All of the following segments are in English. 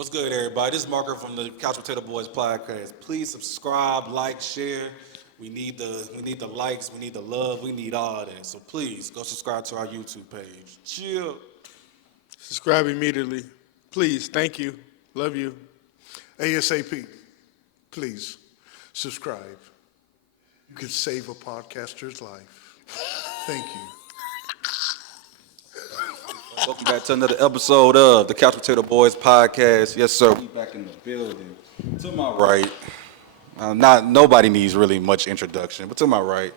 What's good, everybody? This is Marker from the Couch Potato Boys podcast. Please subscribe, like, share. We need the likes, we need the love, we need all that. So please go subscribe to our YouTube page. Chill. Subscribe immediately. Please. Thank you. Love you. ASAP, please subscribe. You can save a podcaster's life. Thank you. Welcome back to another episode of the Couch Potato Boys podcast. Yes, sir. We back in the building. To my right, nobody needs really much introduction, but to my right,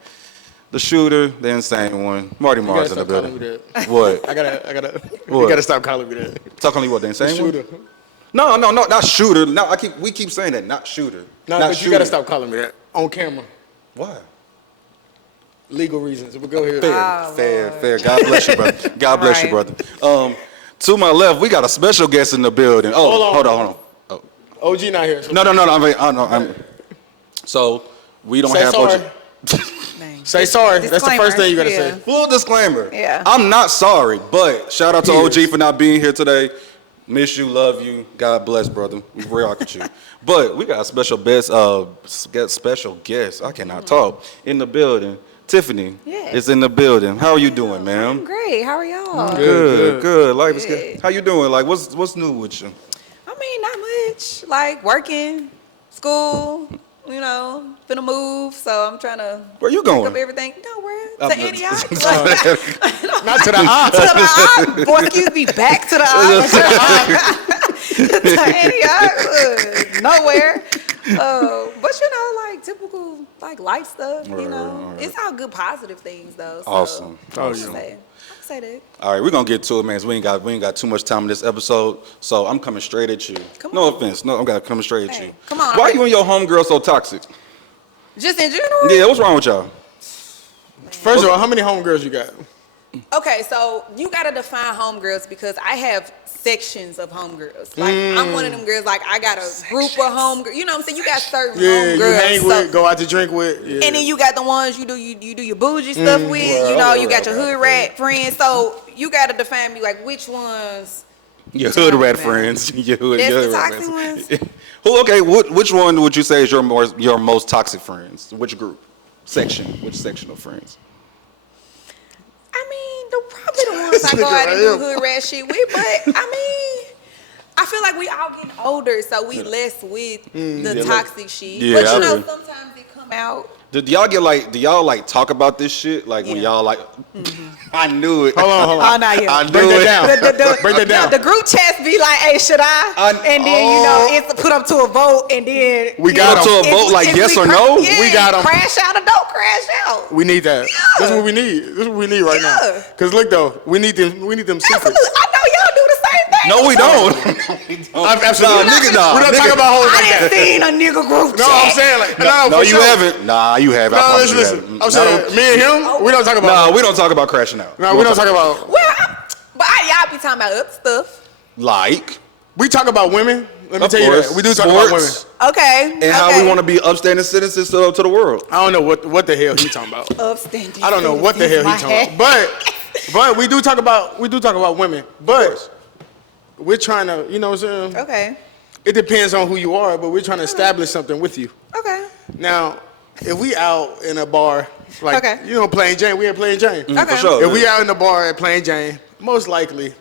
the shooter, the insane one, Marty Mars in the building. What? I gotta. What? You gotta stop calling me that. Talking to you what, the insane Shooter. one? No, not shooter. No, we keep saying that, not shooter. No, not but shooter. you gotta stop calling me that on camera. Why? Legal reasons. But go ahead. Fair. God bless you, brother. God bless you, brother. To my left, we got a special guest in the building. Oh, hold on. Oh. OG not here. So No. So we don't say have sorry. OG. Say sorry. That's the first thing you gotta say. Full disclaimer. Yeah. I'm not sorry, but shout out to He OG is. for not being here today. Miss you, love you. God bless, brother. We rock with you. But we got a special guest. I cannot talk in the building. Tiffany is in the building. How are you doing, ma'am? I'm great. How are y'all? Good. Life is good. How you doing? Like, what's new with you? I mean, not much. Like working, school, finna move. So I'm trying to Where you pick going? up everything. Nowhere. Oh, To no. Antioch. Not to the eye. To the eye. Boy, excuse me. Back to the eye. To Antioch. Nowhere. But like typical like life stuff. Right. It's all good, positive things though. So Awesome. I'll say that. All right, we're gonna get to it, man. 'Cause we ain't got too much time in this episode, so I'm coming straight at you. Come no on. offense, no, I'm coming straight at Hey, you. come on. Why you and your homegirl so toxic? Just in general. Yeah, what's wrong with y'all? First of all, how many homegirls you got? Okay, so you gotta define homegirls because I have sections of homegirls. Like I'm one of them girls. Like I got a group of homegirls. You know what I'm saying? You got certain Yeah, homegirls. you hang with, go out to drink with. Yeah. And then you got the ones you do your bougie stuff with. You got your hood rat friends. So you gotta define me like which ones. Your hood rat friends. Your hood That's the rat toxic friends. ones. Who? Okay, which one would you say is your most toxic friends? Which group? Section? Which section of friends? I mean, probably the ones I go out and do hood rat shit with. But I mean, I feel like we all getting older, so we less with the toxic shit. Yeah, But I agree. sometimes it come out. Do y'all like talk about this shit? Like when Yeah. y'all like, I knew it. Hold on. Oh, not yet. I knew Break that it. down. Break that down. The group chats be like, "Hey, should I?" And then it's put up to a vote, and then We got Up to a vote, like yes or no? We got 'em. Crash out or don't crash out. We need that. Yeah. That's what we need. This is what we need right now. Yeah. Cause look though, we need them secrets. Absolutely, I know y'all do the same thing. No, we don't. Absolutely. Nah, We don't nigga. talk about hoes I like didn't that. seen a nigga group No, chat. I'm saying like No, for you sure. haven't. Nah, you have. I No, promise listen. you haven't. I'm saying me and him, we don't talk about. Nah, we don't talk about crashing out. No, we don't talk about. But y'all be talking about other stuff. Like, We talk about women. Let me Of tell you course. that. We do talk about women. Sports. Okay. and how we want to be upstanding citizens to the world. I don't know what the hell he talking about. upstanding. I don't know what the hell he talking about. But we do talk about women. But we're trying to, you know what I'm saying? Okay. It depends on who you are, but we're trying to establish something with you. Okay. Now, if we out in a bar, like, Okay. Plain Jane, we at Plain Jane. Okay. For sure. If we out in the bar at Plain Jane, most likely,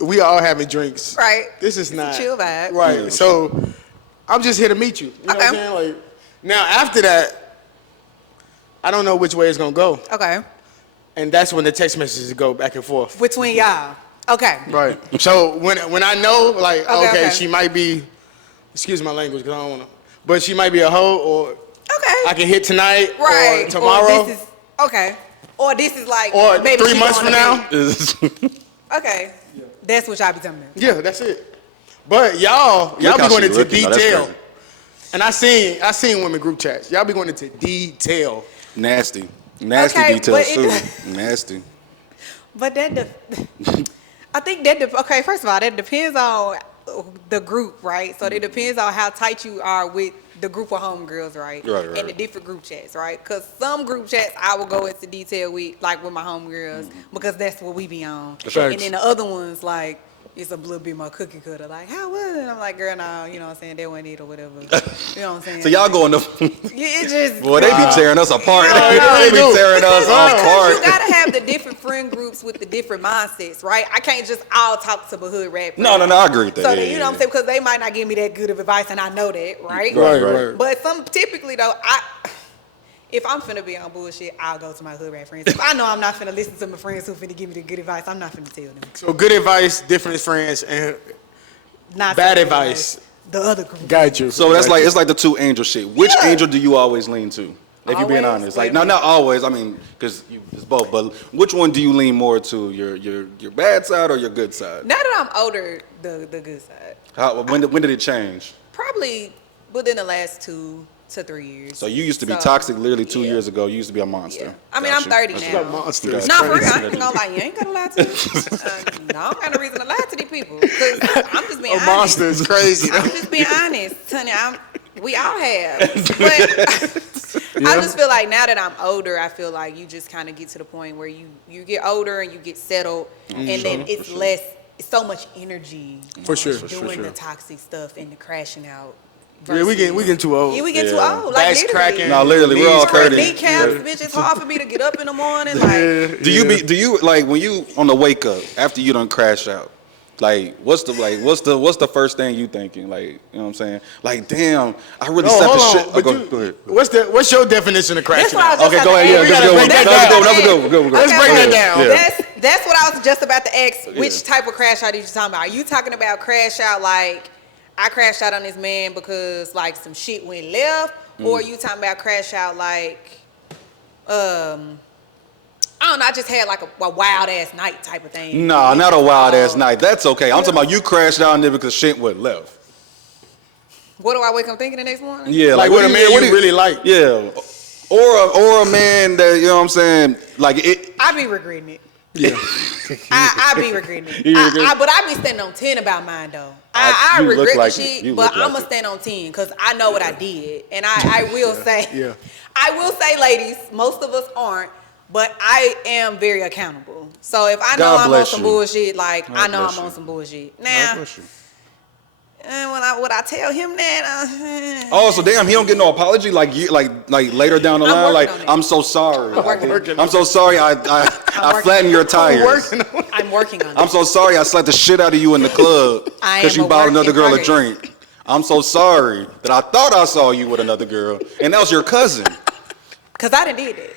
we all having drinks. Right. This is not. chill vibe. Right. Yeah. So, I'm just here to meet you. You know what I'm Okay. saying? Like, now, after that, I don't know which way it's going to go. Okay. And that's when the text messages go back and forth. Between y'all. Okay. Right. So, when I know, like, okay, okay. she might be, excuse my language, because I don't want to, but she might be a hoe, or Okay. I can hit tonight, Right. or tomorrow, Or this is okay. Or this is like or maybe 3 she months going from to now. bed. Okay. That's what y'all be talking about. Yeah, that's it. But y'all Look be how going she into looking. No, that's detail. crazy. And I seen women group chats. Y'all be going into detail. Nasty Okay, details but too. Nasty. But I think okay, first of all, that depends on the group, right? So it depends on how tight you are with the group of homegirls, right? Right. And the different group chats, right? Because some group chats I will go into detail with, like with my homegirls, because that's what we be on. That's right. And then the other ones, like, it's a little bit more cookie cutter. Like, how was it? And I'm like, girl, no, you know what I'm saying? They wouldn't eat or whatever. You know what I'm saying? So y'all going to... Yeah, it just... Boy, they be tearing us apart. No, They be tearing us apart. You gotta have the different friend groups with the different mindsets, right? I can't just all talk to my hood rat. No, I agree with that. So yeah, then, you know what I'm saying? Because they might not give me that good of advice, and I know that, right? Right. But typically though, if I'm finna be on bullshit, I'll go to my hood rat friends. If I know I'm not finna listen to my friends who finna give me the good advice, I'm not finna tell them. So good advice, different friends, and Not bad so advice. The other group. Got you. So that's it's like the two angel shit. Which angel do you always lean to? If you're being Always? honest, like not always. I mean, because it's both. But which one do you lean more to? Your bad side or your good side? Now that I'm older, the good side. When did it change? Probably within the last 2 to 3 years. So you used to be toxic literally 2 years ago. You used to be a monster. Yeah. I mean, I'm 30 now. Monsters. No, for real, I ain't gonna lie. You ain't gotta lie to me. No, I don't got no reason to lie to these people. 'Cause I'm just being honest. Monster is crazy. I'm just being honest, honey. We all have, but I just feel like now that I'm older, I feel like you just kind of get to the point where you get older and you get settled, and then it's less. It's so much energy For sure. doing the toxic stuff and the crashing out. Yeah, we getting too old. Yeah, we get too Yeah. old. Like Backs literally. cracking. No, literally, we're all 30. Kneecaps, bitch. It's hard for me to get up in the morning. Like, Do you like when you on the wake up after you done crash out? Like what's the first thing you thinking? Like, you know what I'm saying? Like, damn, I really set the shit. But Go ahead. What's your definition of crashing that's what I out? was just Okay, go about ahead. to Yeah, ask. go break that ahead. down. Go. Let's break that down. Yeah. That's what I was just about to ask. Which type of crash out are you talking about? Are you talking about crash out like I crashed out on this man because like some shit went left, or are you talking about crash out like I don't know, I just had like a wild ass night type of thing. Nah, not a wild ass night. That's okay. I'm talking about you crashed out there because shit went left. What do I wake up thinking the next morning? Yeah, Like with a man you really like. Yeah. Or a man that, you know what I'm saying, like it. I be regretting it. Yeah. I be regretting it. You regret it? But I be standing on 10 about mine though. I You look regret like the it. shit, You but look like I'm gonna it. stand on 10 because I know what I did, and I will say, Yeah. I will say, ladies, most of us aren't, but I am very accountable. So if I know God I'm on bless some you. bullshit, like God I know bless I'm on you. some bullshit. God Now, bless you. and when I tell him that, Oh, so damn, he don't get no apology like you, like later down the I'm line, working like on it. I'm so sorry. working I'm so sorry. I working flattened your tires. I'm working on it. I'm so sorry. I slapped the shit out of you in the club I because am you a bought work another in girl a progress. drink. I'm so sorry that I thought I saw you with another girl, and that was your cousin. Cause I done did it.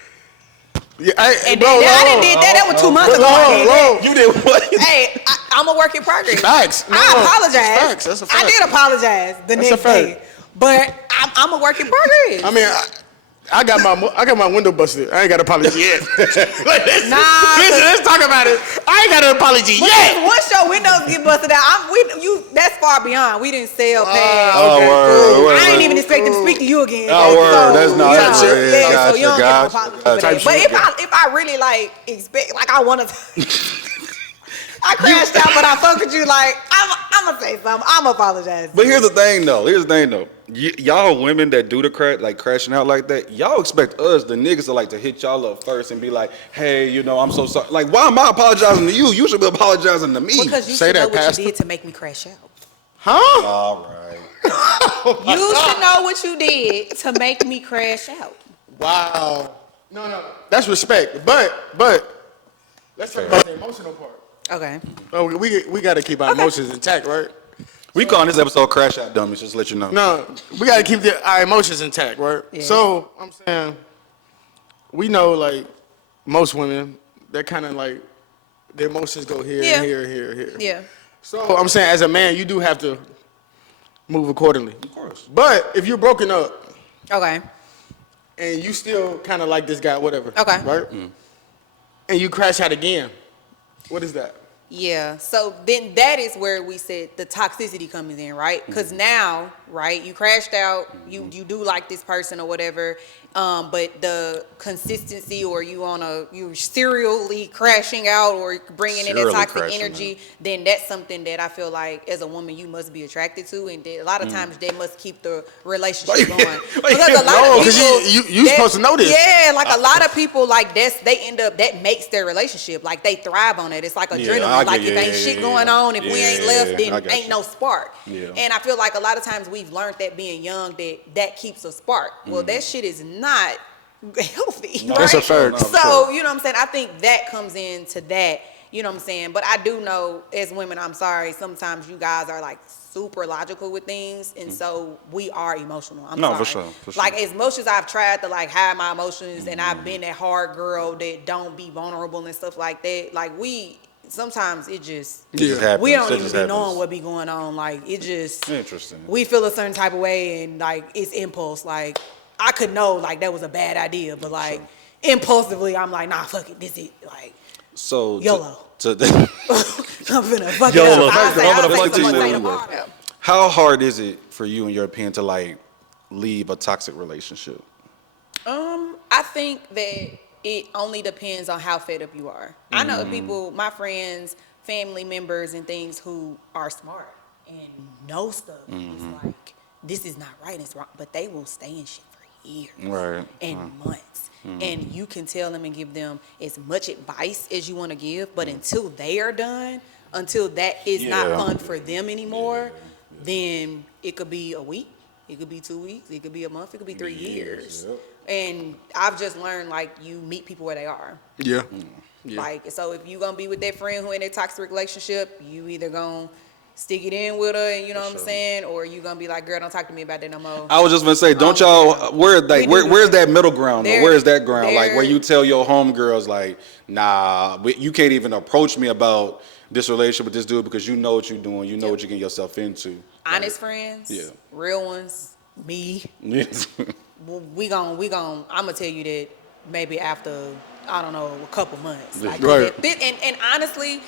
Yeah, And then I done did that. That was 2 months ago. I did that. You did what? Hey, I'm a work in progress. Facts. No, I apologize. Facts. That's a fact. I did apologize the That's a next fact. day, but I'm a work in progress. I mean, I got my window busted. I ain't got an apology yet. Listen, let's talk about it. I ain't got an apology yet. Once your windows get busted out, that's far beyond. We didn't sell past. Oh, word. I ain't even expecting to speak to you again. Oh, word. That's not you it. know, Yeah, yeah, so you don't gotcha, get no apology for that. gotcha. But if I really like expect, like I want to, I crashed out, but I fuck with you. Like I'm gonna say something. I'm gonna apologize. But here's the thing, though. Y'all women that do the crashing out like that, y'all expect us, the niggas, to like to hit y'all up first and be like, hey, you know, I'm so sorry. Like, why am I apologizing to you? You should be apologizing to me. Because you Say should know that, what Pastor. you did to make me crash out. Huh? All right. You should know what you did to make me crash out. Wow. No. That's respect. But let's talk about the emotional part. Okay. Oh, we got to keep our emotions intact, right? We calling this episode Crash Out Dummies, just to let you know. No, we got to keep our emotions intact, right? Yeah. So I'm saying, we know like most women, they're kind of like their emotions go here, Yeah. and here. Yeah. So I'm saying, as a man, you do have to move accordingly. Of course. But if you're broken up Okay. and you still kind of like this guy, whatever. Okay. Right? And you crash out again, what is that? Yeah. So then that is where we said the toxicity comes in, right? Because now, right, you crashed out, you do like this person or whatever, but the consistency or you serially crashing out or bringing in that Serially toxic crashing energy, then that's something that I feel like as a woman you must be attracted to, and that a lot of times they must keep the relationship going. Because a lot of people, you supposed to know this. Yeah, like a lot of people like that makes their relationship like they thrive on it. It's like adrenaline. Like if ain't shit going on, if we ain't left, then I ain't no spark. Yeah. And I feel like a lot of times we've learned that being young that keeps a spark. Well, that shit is not healthy, No, right? That's a fact. So, you know what I'm saying? I think that comes into that, you know what I'm saying? But I do know as women, I'm sorry, sometimes you guys are like super logical with things, and so we are emotional. I'm sorry. For sure. Like as much as I've tried to like hide my emotions and I've been that hard girl that don't be vulnerable and stuff like that, like sometimes it just happens. we don't It even just be happens. knowing what be going on. Like it just Interesting. we feel a certain type of way and like it's impulse. Like I could know like that was a bad idea, but like impulsively I'm like, nah, fuck it, this is like So YOLO. To I'm finna fuck YOLO. it up. I'm gonna I'll fuck say this someone shit say up. tomorrow. how hard is it for you, in your opinion, to like leave a toxic relationship? I think that it only depends on how fed up you are. I know people, my friends, family members, and things who are smart and know stuff. It's like this is not right, it's wrong, but they will stay in shit for years Right. and months. And you can tell them and give them as much advice as you want to give, but until they are done, until that is not Yeah. fun for them anymore, then it could be a week, it could be 2 weeks, it could be a month, it could be 3 years. Yep. And I've just learned like you meet people where they are. Yeah. Yeah. Like, so if you gonna be with that friend who in a toxic relationship, you either gonna stick it in with her, and you know what I'm saying, or you gonna be like, girl, don't talk to me about that no more. I was just gonna say, don't y'all where's that middle ground? Though? There- Where's that ground? Like where there- you tell your homegirls like, nah, you can't even approach me about this relationship with this dude because you know what you're doing, you know what you're getting yourself into. Honest friends, Yeah. real ones, me. Yes. We gon' I'm gonna tell you that maybe after, I don't know, a couple months. Like, Right. and honestly,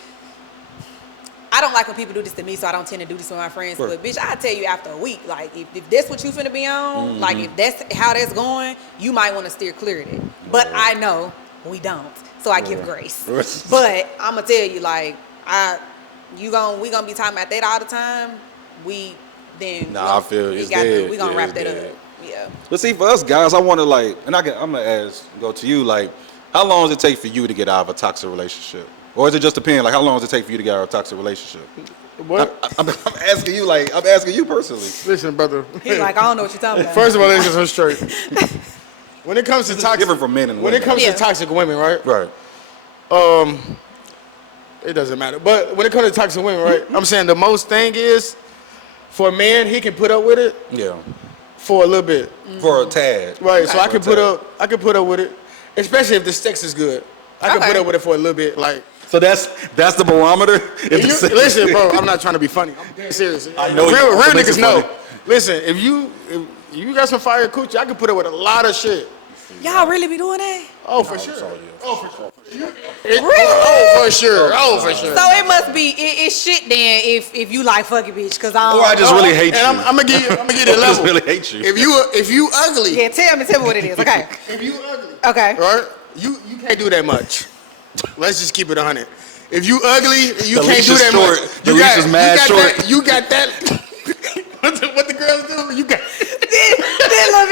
I don't like when people do this to me, so I don't tend to do this with my friends. Right. But bitch, I tell you after a week, like if that's what you finna be on, like if that's how that's going, you might want to steer clear of it. But I know we don't, so I give grace. Right. But I'm gonna tell you, like we gonna be talking about that all the time. Nah, I feel it's dead. we gonna Yeah, wrap it's that dead. up. Yeah. But see, for us guys, I want to like, and I'm gonna go to you, like, how long does it take for you to get out of a toxic relationship? Or is it just depend? Like, how long does it take for you to get out of a toxic relationship? What? I'm asking you, like, I'm asking you personally. Listen, brother. He's like, I don't know what you're talking about. First of all, let's get some straight. When it comes to It's toxic, different for men and when women. it comes Yeah. to toxic women, right? Right. It doesn't matter. But when it comes to toxic women, right? I'm saying the most thing is, for a man, he can put up with it Yeah. for a little bit, For a tad. right? So I For a can put tad. up, with it, especially if the sex is good. I can Okay. put up with it for a little bit, like. So that's the barometer. If the sex- Listen, bro, I'm not trying to be funny. I'm dead serious. I know you- real it makes niggas it know. funny. Listen, if you got some fire coochie, I can put up with a lot of shit. Y'all really be doing that? Oh, for sure. sorry, yeah. Oh, for sure. Really? Oh, for sure. Oh, for sure. So it must be it's shit then if you like fuck it, bitch, cause I don't. Or I just really hate you. And I'm gonna give you I the just level. really hate you. If you ugly, Yeah, tell me what it is. Okay. if you ugly, Okay. right? You can't do that much. Let's just keep it 100. If you ugly, you The can't leash do is that short. much. The leash is mad short. You got that. What the girls do? You got. You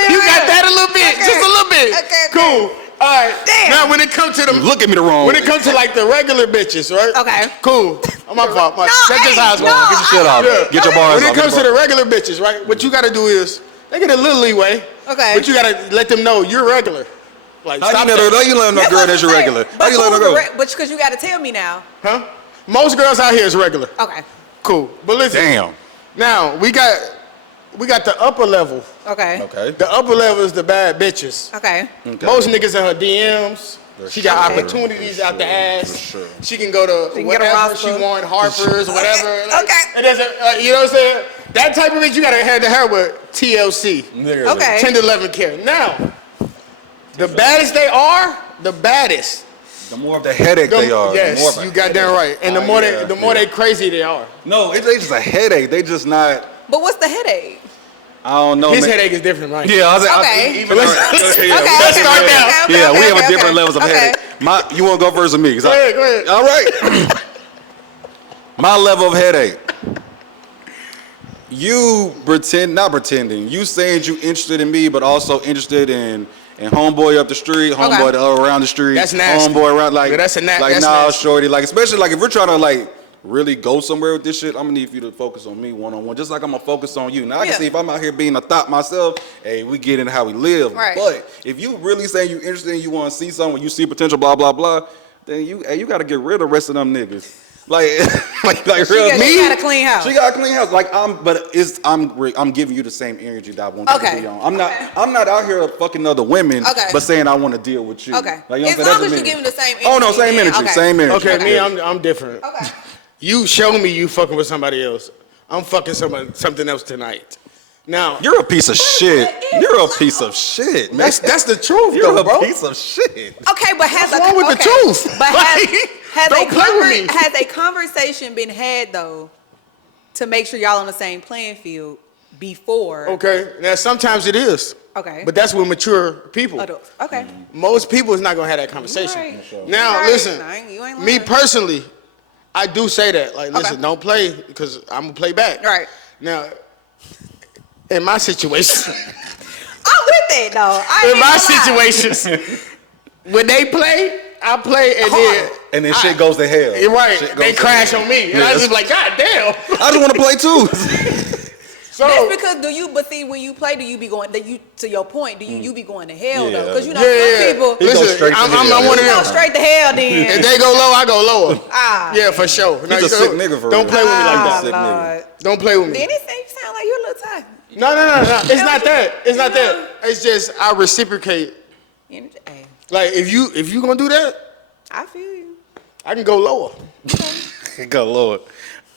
You got that a little bit, Okay. just a little bit. Okay. Cool. All right. Damn. Now, when it comes to them, Look at me the wrong when way. it comes to like the regular bitches, right? Okay. Cool. Oh, my fault. That's just how it's no, going. Get your shit off. Yeah. Get your bars When off. it Get comes your to the bars- regular bitches, right? What you got to do is they get a little leeway. Okay. But you got to let them know you're regular. Like How stop you let her? that. How you letting that girl that's your regular? How you letting her go? But because you got to tell me now. Huh? Most girls out here is regular. Okay. Cool. But listen. Damn. Now we got the upper level. Okay. Okay. The upper level is the bad bitches. Okay. Okay. Most niggas in her DMs. She got sure. opportunities out the ass. For sure. She can go to She can get a whatever she roster. want, Harper's, whatever. Okay. It doesn't. You know what I'm saying? That type of bitch you gotta head to her with TLC, Literally. Okay. 10 to 11 care. Now, the baddest they are, the baddest. The more of the headache they are. the more Yes, of a you got that right. And the Oh, more yeah, the more yeah. they crazy they are. No, they just a headache. They just not. But what's the headache? I don't know. His man. headache is different, right? Yeah, I was Okay. even Let's- yeah, Okay. Let's start down. Yeah, we have a okay, different okay. levels of Okay. headache. You want to go first or me? Go ahead, go ahead. All right. My level of headache. You not pretending. You saying you interested in me, but also interested in and homeboy up the street, homeboy around the street, That's nasty. homeboy around like Yeah, that's nah, nasty. shorty, like especially like if we're trying to like really go somewhere with this shit, I'm gonna need you to focus on me one-on-one, just like I'm gonna focus on you. Now I can see if I'm out here being a thought myself, hey, we get into how we live. Right. But if you really saying you interested and you want to see something, you see potential, blah blah blah, then you got to get rid of the rest of them niggas. Like real She got a clean house. She got a clean house. Like I'm giving you the same energy that I want you to be on. I'm not out here fucking other women, but saying I want to deal with you. Okay. Like, you know as long as you giving the same energy. Oh no, same energy, same energy. Okay, me, I'm different. Okay. You show me you fucking with somebody else. I'm fucking something else tonight. Now You're a piece of shit. You're a piece of shit, man. that's the truth, You're though, a bro. piece of shit. Okay, but has What's wrong with the truth? But Don't play with me. has a conversation been had though to make sure y'all on the same playing field before? Okay, now sometimes it is. Okay. But that's with mature people. Adults. Okay. Most people is not gonna have that conversation. Right. Now, Right. listen, You ain't me lying. personally, I do say that. Like, listen, Okay. don't play because I'm gonna play back. Right. Now, in my situation, I'm with it though. in my situations, when they play, I play and And then shit goes to hell. you're right. Shit They goes to crash hell. on me, and I just like, God damn. I just want to play too. So That's because but see, when you play, do you be going, to your point, you be going to hell Yeah. though? Because you know, yeah, some people, He goes listen, straight to I'm hell. not one of go them. straight to hell If then. they go low, I go lower. Yeah, For sure. He's a sick nigga for Don't real. play with me like Ah, that. Sick nigga. Lord. Don't play with me. Then it sound like you're a little tight. No. It's not that. It's not that. It's just I reciprocate. Hey, Like if you gonna do that, I feel you. I can go lower. Good Lord.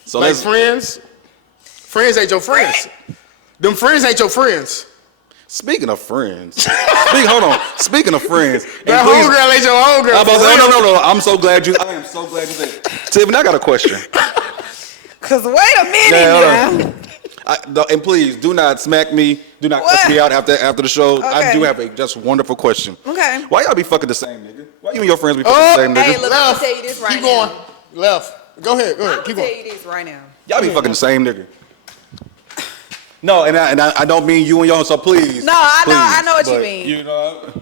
So Like let's friends ain't your friends. Them friends ain't your friends. speaking of friends. Hold on. Speaking of friends. That and please- homegirl ain't your homegirl. I'm about to for say, real. no. I am so glad you said. Tiffany, I got a question. Cause wait a minute Yeah, hold now. And please do not smack me. Do not What? cuss me out after the show. I Okay. do have a just wonderful question. Okay. Why y'all be fucking the same nigga? Why you and your friends be fucking the same Hey, nigga? look, I'm gonna tell you this right Keep now. going. Left. Go ahead. I'm gonna Keep tell going. you this right now. Y'all be fucking the same nigga. No, and I don't mean you and your, so please. No, I know what you but, mean. You know.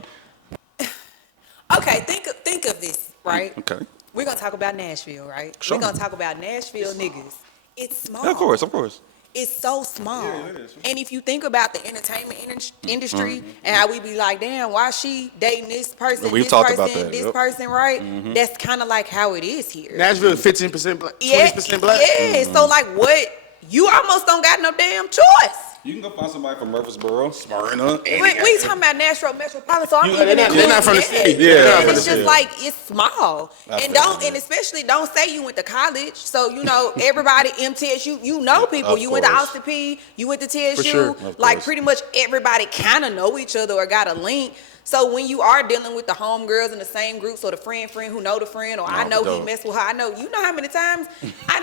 Okay, think of this, right? Okay. We're gonna talk about Nashville, right? Sure. We're gonna talk about Nashville niggas. It's small. Yeah, of course. It's so small. Yeah, it is. And if you think about the entertainment industry Mm-hmm. and how we be like, damn, why she dating this person, We've this talked person, about that, this yep. person, right? That's kind of like how it is here. Nashville 15% black, 20% Yeah, black. yeah. So like, what? You almost don't got no damn choice. You can go find somebody from Murfreesboro, Smyrna. We talking about Nashville metropolitan, so I'm They're even not- they're not from the including city. that. Yeah, they're not And from it's the just city. like it's small, I and feel that. and especially don't say you went to college. So you know everybody MTSU, you know people. Of You went to course. Austin P, you went to TSU. sure. Of Like course. pretty much everybody kind of know each other or got a link. So when you are dealing with the homegirls in the same group, so the friend who know the friend, or I know he dope. messed with her, I know, you know how many times how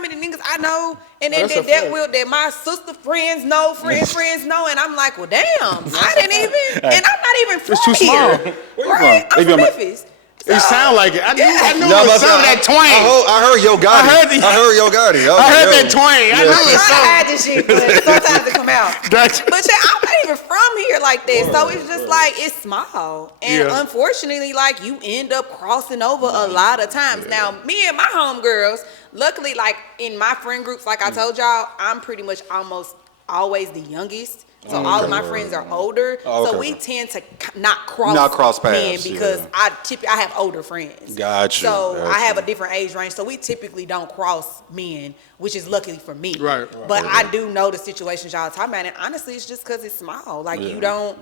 many niggas I know, and then That's a that fact. that my sister friends know, friends know, and I'm like, well, damn, I didn't even, and I'm not even from It's too small. here. Where you Right? from? I'm You from from- Memphis. It sound like it. I knew No, it but was some of that twang. I heard Yo Gotti. I heard Yo Gotti. I heard that twang. I knew I'm it trying was to hide this shit, but sometimes it come out. Gotcha. But yeah, I'm not even from here like that, so it's just like it's small, and Yeah. unfortunately, like you end up crossing over a lot of times. Now, me and my homegirls, luckily, like in my friend groups, like I told y'all, I'm pretty much almost always the youngest. So all of my friends are older, Oh, so okay. we tend to not cross men paths, because yeah. I have older friends. Got you, So got I have you. a different age range, so we typically don't cross men, which is lucky for me. Right. But I do know the situations y'all talking about, and honestly, it's just because it's small. Like you don't.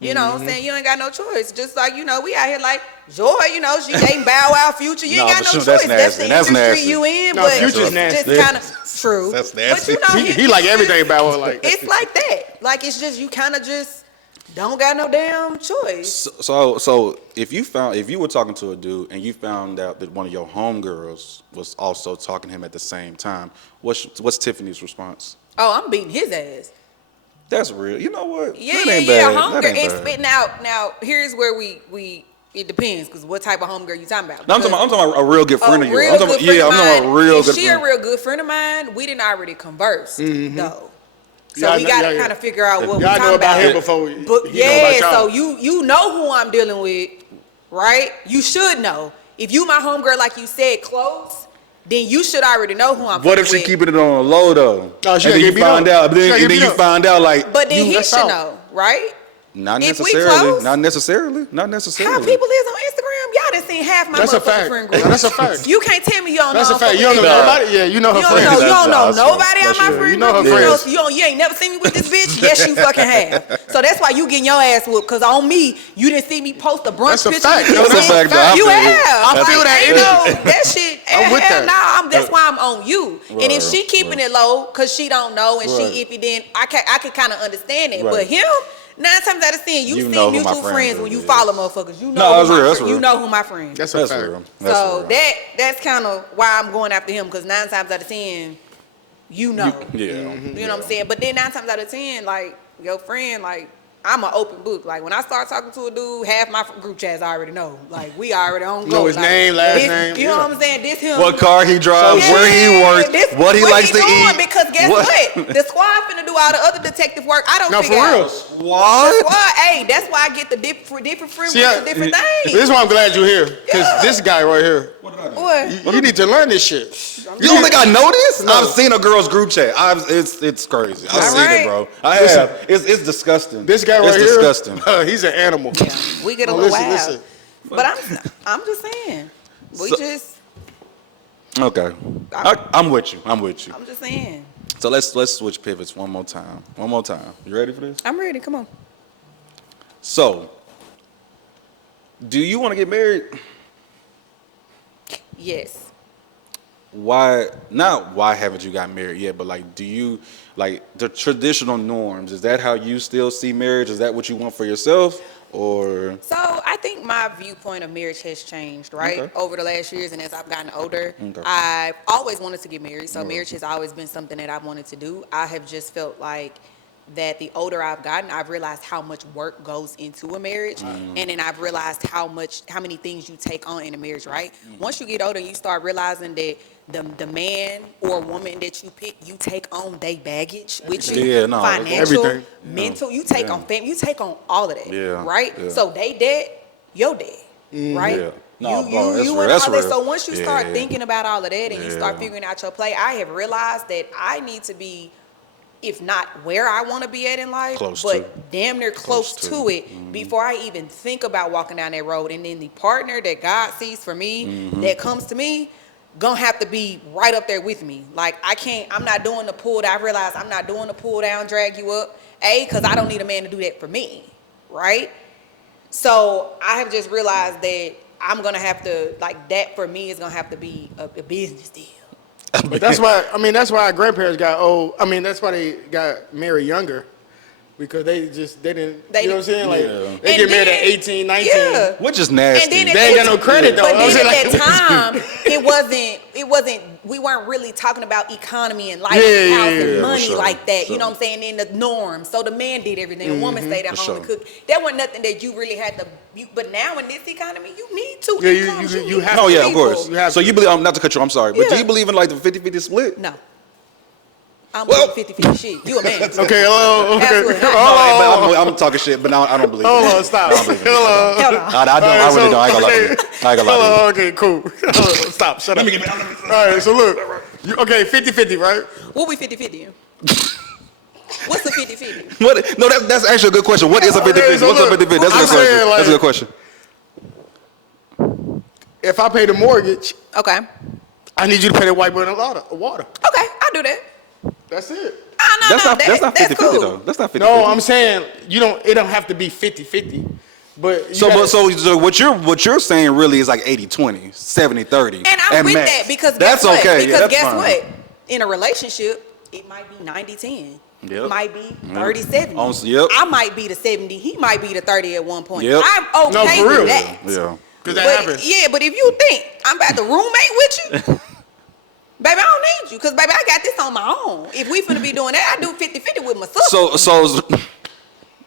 You know what I'm saying? You ain't got no choice. Just like, you know, we out here like, Joy, you know, she dating Bow Wow Future. You ain't No, got no for choice. sure, that's That's the nasty. That's industry nasty. you in. No, but Future's it's nasty. just kind of true. That's nasty. But you know, He like everything about what like. it's like that. Like, it's just, you kind of just don't got no damn choice. So if you were talking to a dude and you found out that one of your homegirls was also talking to him at the same time, what's Tiffany's response? Oh, I'm beating his ass. That's real. You know what? Yeah, That yeah, ain't yeah. bad. That Homegirl. ain't It's bad. spitting out. Now, here's where we it depends, because what type of homegirl you talking about? No, I'm talking about a real good friend of yours. real I'm talking good friend I'm of talking about mine. a real If good she friend. a real good friend of mine, we didn't already converse Mm-hmm. though. So we got to kind of figure out what we're Y'all talking know about him about. before But he know about so y'all. you know who I'm dealing with, right? You should know. If you my homegirl, like you said, close, then you should already know who I'm What if she with. keeping it on the low though? No, she and then gotta you get beat find up. out, She gotta and get then beat you up. find out like But then he that's should out. know, right? not if we necessarily, close- not necessarily, not How necessarily. people is on Instagram, y'all done seen half my That's a motherfucking fact. friend group. That's a fact. You can't tell me you don't That's know. a fact. You don't know Nah. nobody. Yeah, you know her You don't friends. know, you don't know That's true. nobody on That's my true. friend You know her group. friends. You ain't never seen me with this bitch. Yes, you fucking have. So that's why you getting your ass whooped. Cause on me, you didn't see me post a brunch That's a picture. fact. with That's this a bitch. fact, though. I You feel you. have. I feel that ain't energy. no, that shit. I'm with hell that. nah, that's why I'm on you. And if Right, she keeping right. it low, cause she don't know and Right. she iffy, then I can kind of understand it. Right. But him. 9 times out of 10, you You see know who my mutual friends friends are, when you yeah. follow motherfuckers. You know, No, that's who my real, that's fri- real. you know who my friends. That's a That's fact. real. That's So real. that's kind of why I'm going after him because 9 times out of 10, you know. Yeah. You know what I'm saying? But then 9 times out of 10, like your friend, like I'm an open book. Like when I start talking to a dude, half my group chats I already know. Like we already on go. Know his Like, name, last this- name, You know yeah. what I'm saying? This him. What car he drives, Yeah, where he works, this- what he likes to doing, eat. Because guess what? The squad finna do all the other detective work. I don't No, for figure out. real. What? Well, hey, that's why I get the different friends See, with the different things. this is why I'm glad you're here. Because Yeah. this guy right here, What? you need to learn this shit. You don't think I know this? No. I've seen a girl's group chat. It's crazy. I've All seen right. it, bro. I Listen. have. It's disgusting. This guy right it's here, disgusting. he's an animal. Yeah, we get a Oh, little listen, wild. listen. But I'm just saying. We So- just Okay, I'm with you. I'm with you. I'm just saying. So let's switch pivots one more time. One more time. You ready for this? I'm ready. Come on. So, do you want to get married? Yes. Why? Not why haven't you got married yet, but like, do you like the traditional norms? Is that how you still see marriage? Is that what you want for yourself, or? So I think my viewpoint of marriage has changed, right, Okay. over the last years, and as I've gotten older, Okay. I've always wanted to get married. So marriage has always been something that I've wanted to do. I have just felt like that the older I've gotten, I've realized how much work goes into a marriage, and then I've realized how many things you take on in a marriage, right? Once you get older, you start realizing that the man or woman that you pick, you take on their baggage with you, Yeah, no, financial, everything. mental. You take on family, you take on all of that, Yeah, right? yeah. So they dead, your dad, right? Yeah. No, you bro, that's you real, and that's all that. real. So once you start Yeah. thinking about all of that and you start Yeah. figuring out your play, I have realized that I need to be, if not where I want to be at in life, Close but to. damn near close Close to. to it before I even think about walking down that road. And then the partner that God sees for me, that comes to me, gonna have to be right up there with me. Like I'm not doing the pull down. I realize I'm not doing the pull down, drag you up. Because I don't need a man to do that for me, right? So I have just realized that I'm gonna have to, like, that for me is gonna have to be a business deal. But that's why our grandparents got old. I mean, that's why they got married younger. Because they didn't, you know what I'm saying? Like, Yeah. they And get married at then- 18, 19. Yeah. Which is nasty. And then They ain't got no credit, though. But I'm then saying, at like- that time, we weren't really talking about economy and life Yeah, and yeah, house yeah, and for money sure, like that. sure. You know what I'm saying? In the norm. So the man did everything. The woman stayed at For home and sure. cooked. That wasn't nothing that you really had to. But now in this economy, you need to. Yeah, incomes. you need have No, to. yeah, of people. course. You have So to. you believe? Not to cut you. I'm sorry, but do Yeah. you believe in like the 50-50 split? No. I'm Well- 50-50 shit. You a man. Okay, okay. Absolutely not. Oh, I'm talking shit, but I don't believe it. hold on, stop. I don't believe it. Hold on. Hell no. I really don't. I ain't gonna lie to you. I ain't gonna lie to you. Hold on, okay, cool. Hold on, stop, shut up. All right, so look. Okay, 50-50, right? What we 50-50 in? What's the 50-50? What? No, that's actually a good question. What is a 50-50? Okay, so What's a look, 50-50? That's a I'm good question. saying, That's a good like- question. If I pay the mortgage, Okay. I need you to pay the white boy in the water. Okay, I do that. That's it. No, That's not 50-50 cool. though. That's not 50-50. No, I'm saying it don't have to be 50-50. But So what you're saying really is like 80-20, 70-30. And I'm with max. that because that's guess what? okay. Because that's guess fine. what? In a relationship, it might be 90-10. Yep. It might be 30-70. Yep. I might be the 70. He might be the 30 at one point. Yep. I'm okay No, for real. with that. Yeah. because that But, happens. yeah, but if you think I'm about to roommate with you, baby, I don't need you because, baby, I got this on my own. If we finna be doing that, I do 50-50 with my sister. So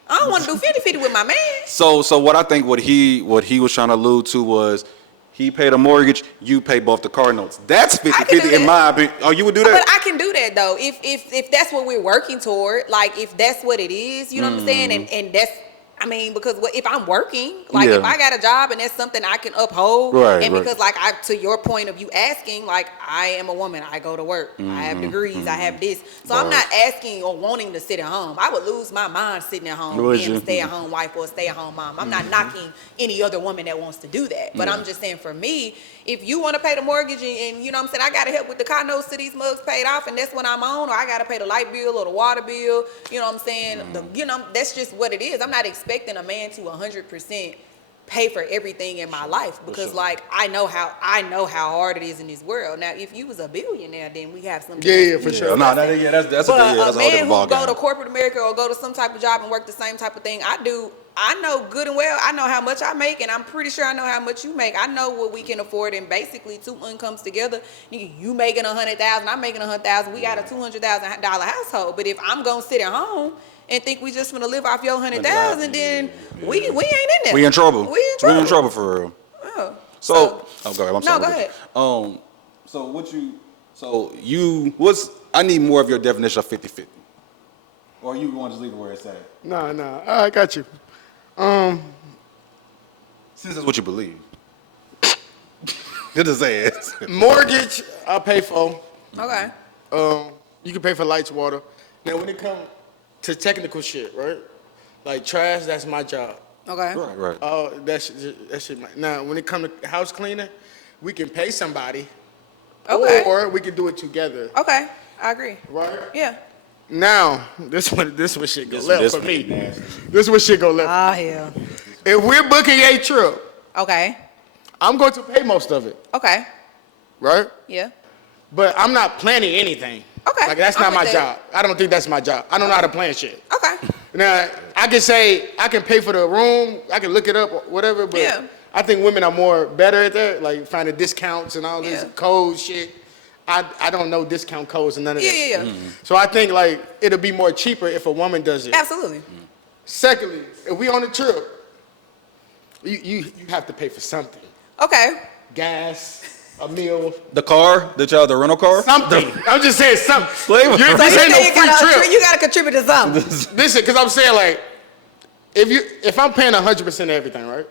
I don't want to do 50-50 with my man. So what I think what he was trying to allude to was he paid a mortgage, you pay both the car notes. That's I can 50-50 do in that. my opinion. Oh, you would do that? But I can do that. that though. If that's what we're working toward, like if that's what it is, you know what I'm saying, and that's. I mean, because if I'm working, like if I got a job and that's something I can uphold, and because like to your point of you asking, like I am a woman, I go to work, I have degrees, I have this, so I'm not asking or wanting to sit at home. I would lose my mind sitting at home being a stay-at-home wife or a stay-at-home mom. I'm not knocking any other woman that wants to do that, but I'm just saying for me, if you want to pay the mortgage and you know what I'm saying, I got to help with the car notes to these mugs paid off, and that's what I'm on, or I got to pay the light bill or the water bill, you know what I'm saying? That's just what it is. I'm not expecting a man to 100% pay for everything in my life because like I know how hard it is in this world. Now, if you was a billionaire, then we have something. Yeah, for sure. No, that's a man whole who go to corporate America or go to some type of job and work the same type of thing I do, I know good and well, I know how much I make, and I'm pretty sure I know how much you make. I know what we can afford, and basically two incomes together, you making $100,000, I'm making $100,000, we got a $200,000 household. But if I'm gonna sit at home and think we just gonna live off your $100,000, then we ain't in there. We in trouble. We in trouble for real. Oh. Go ahead. I'm sorry. No, go ahead. I need more of your definition of 50-50. Or you want to just leave it where it's at? No, I got you. Since that's what you believe. Good to say it. Mortgage, I pay for. Okay. You can pay for lights, water. Now, when it comes to technical shit, right? Like trash, that's my job. Okay. Right. Oh, that shit. Now, when it comes to house cleaning, we can pay somebody. Okay. Or we can do it together. Okay, I agree. Right? Yeah. Now, this one shit go left for me. Nasty. This one shit go left. Ah, hell. If we're booking a trip, Okay. I'm going to pay most of it. Okay. Right? Yeah. But I'm not planning anything. Okay. Like, that's I'm not my with job. I don't think that's my job. I don't know how to plan shit. Okay. Now, I can say, I can pay for the room, I can look it up, or whatever, but Yeah. I think women are more better at that, like finding discounts and all this code shit. I don't know discount codes and none of that. Yeah. So I think, like, it'll be more cheaper if a woman does it. Absolutely. Secondly, if we on a trip, you have to pay for something. Okay. Gas, a meal. The rental car? Something. I'm just saying something. Flavor. This ain't no free trip. You gotta contribute to something. Listen, because I'm saying, like, if I'm paying 100% of everything, right?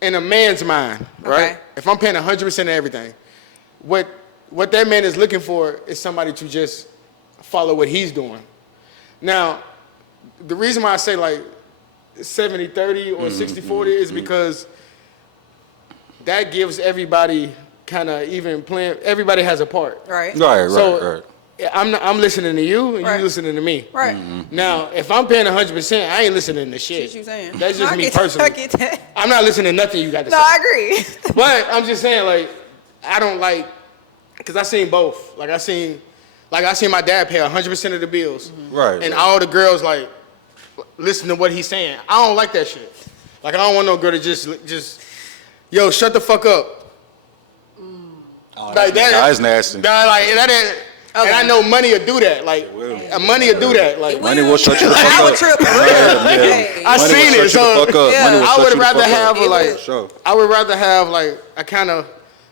In a man's mind, right? Okay. If I'm paying 100% of everything, what that man is looking for is somebody to just follow what he's doing. Now, the reason why I say like 70-30 or 60-40 is because that gives everybody kind of even playing. Everybody has a part. Right. So I'm listening to you and Right. you listening to me. Right. Now, if I'm paying 100%, I ain't listening to shit. What you saying? That's just I me get that, personally. I get that. I'm not listening to nothing you got to No, say. I agree. But I'm just saying, like, I don't like, because I seen both. Like, I seen my dad pay 100% of the bills. Right. And all the girls, like, listen to what he's saying. I don't like that shit. Like, I don't want no girl to just yo, shut the fuck up. Oh, Like, that's nasty. And I know money will do that. Like, money will do that. Like, Money will shut you the fuck Our up. trip, Yeah. I Money seen will it. shut you the So fuck up. Yeah. Money will I shut would you the rather fuck have up. a, like, Sure. I would rather have like a kind of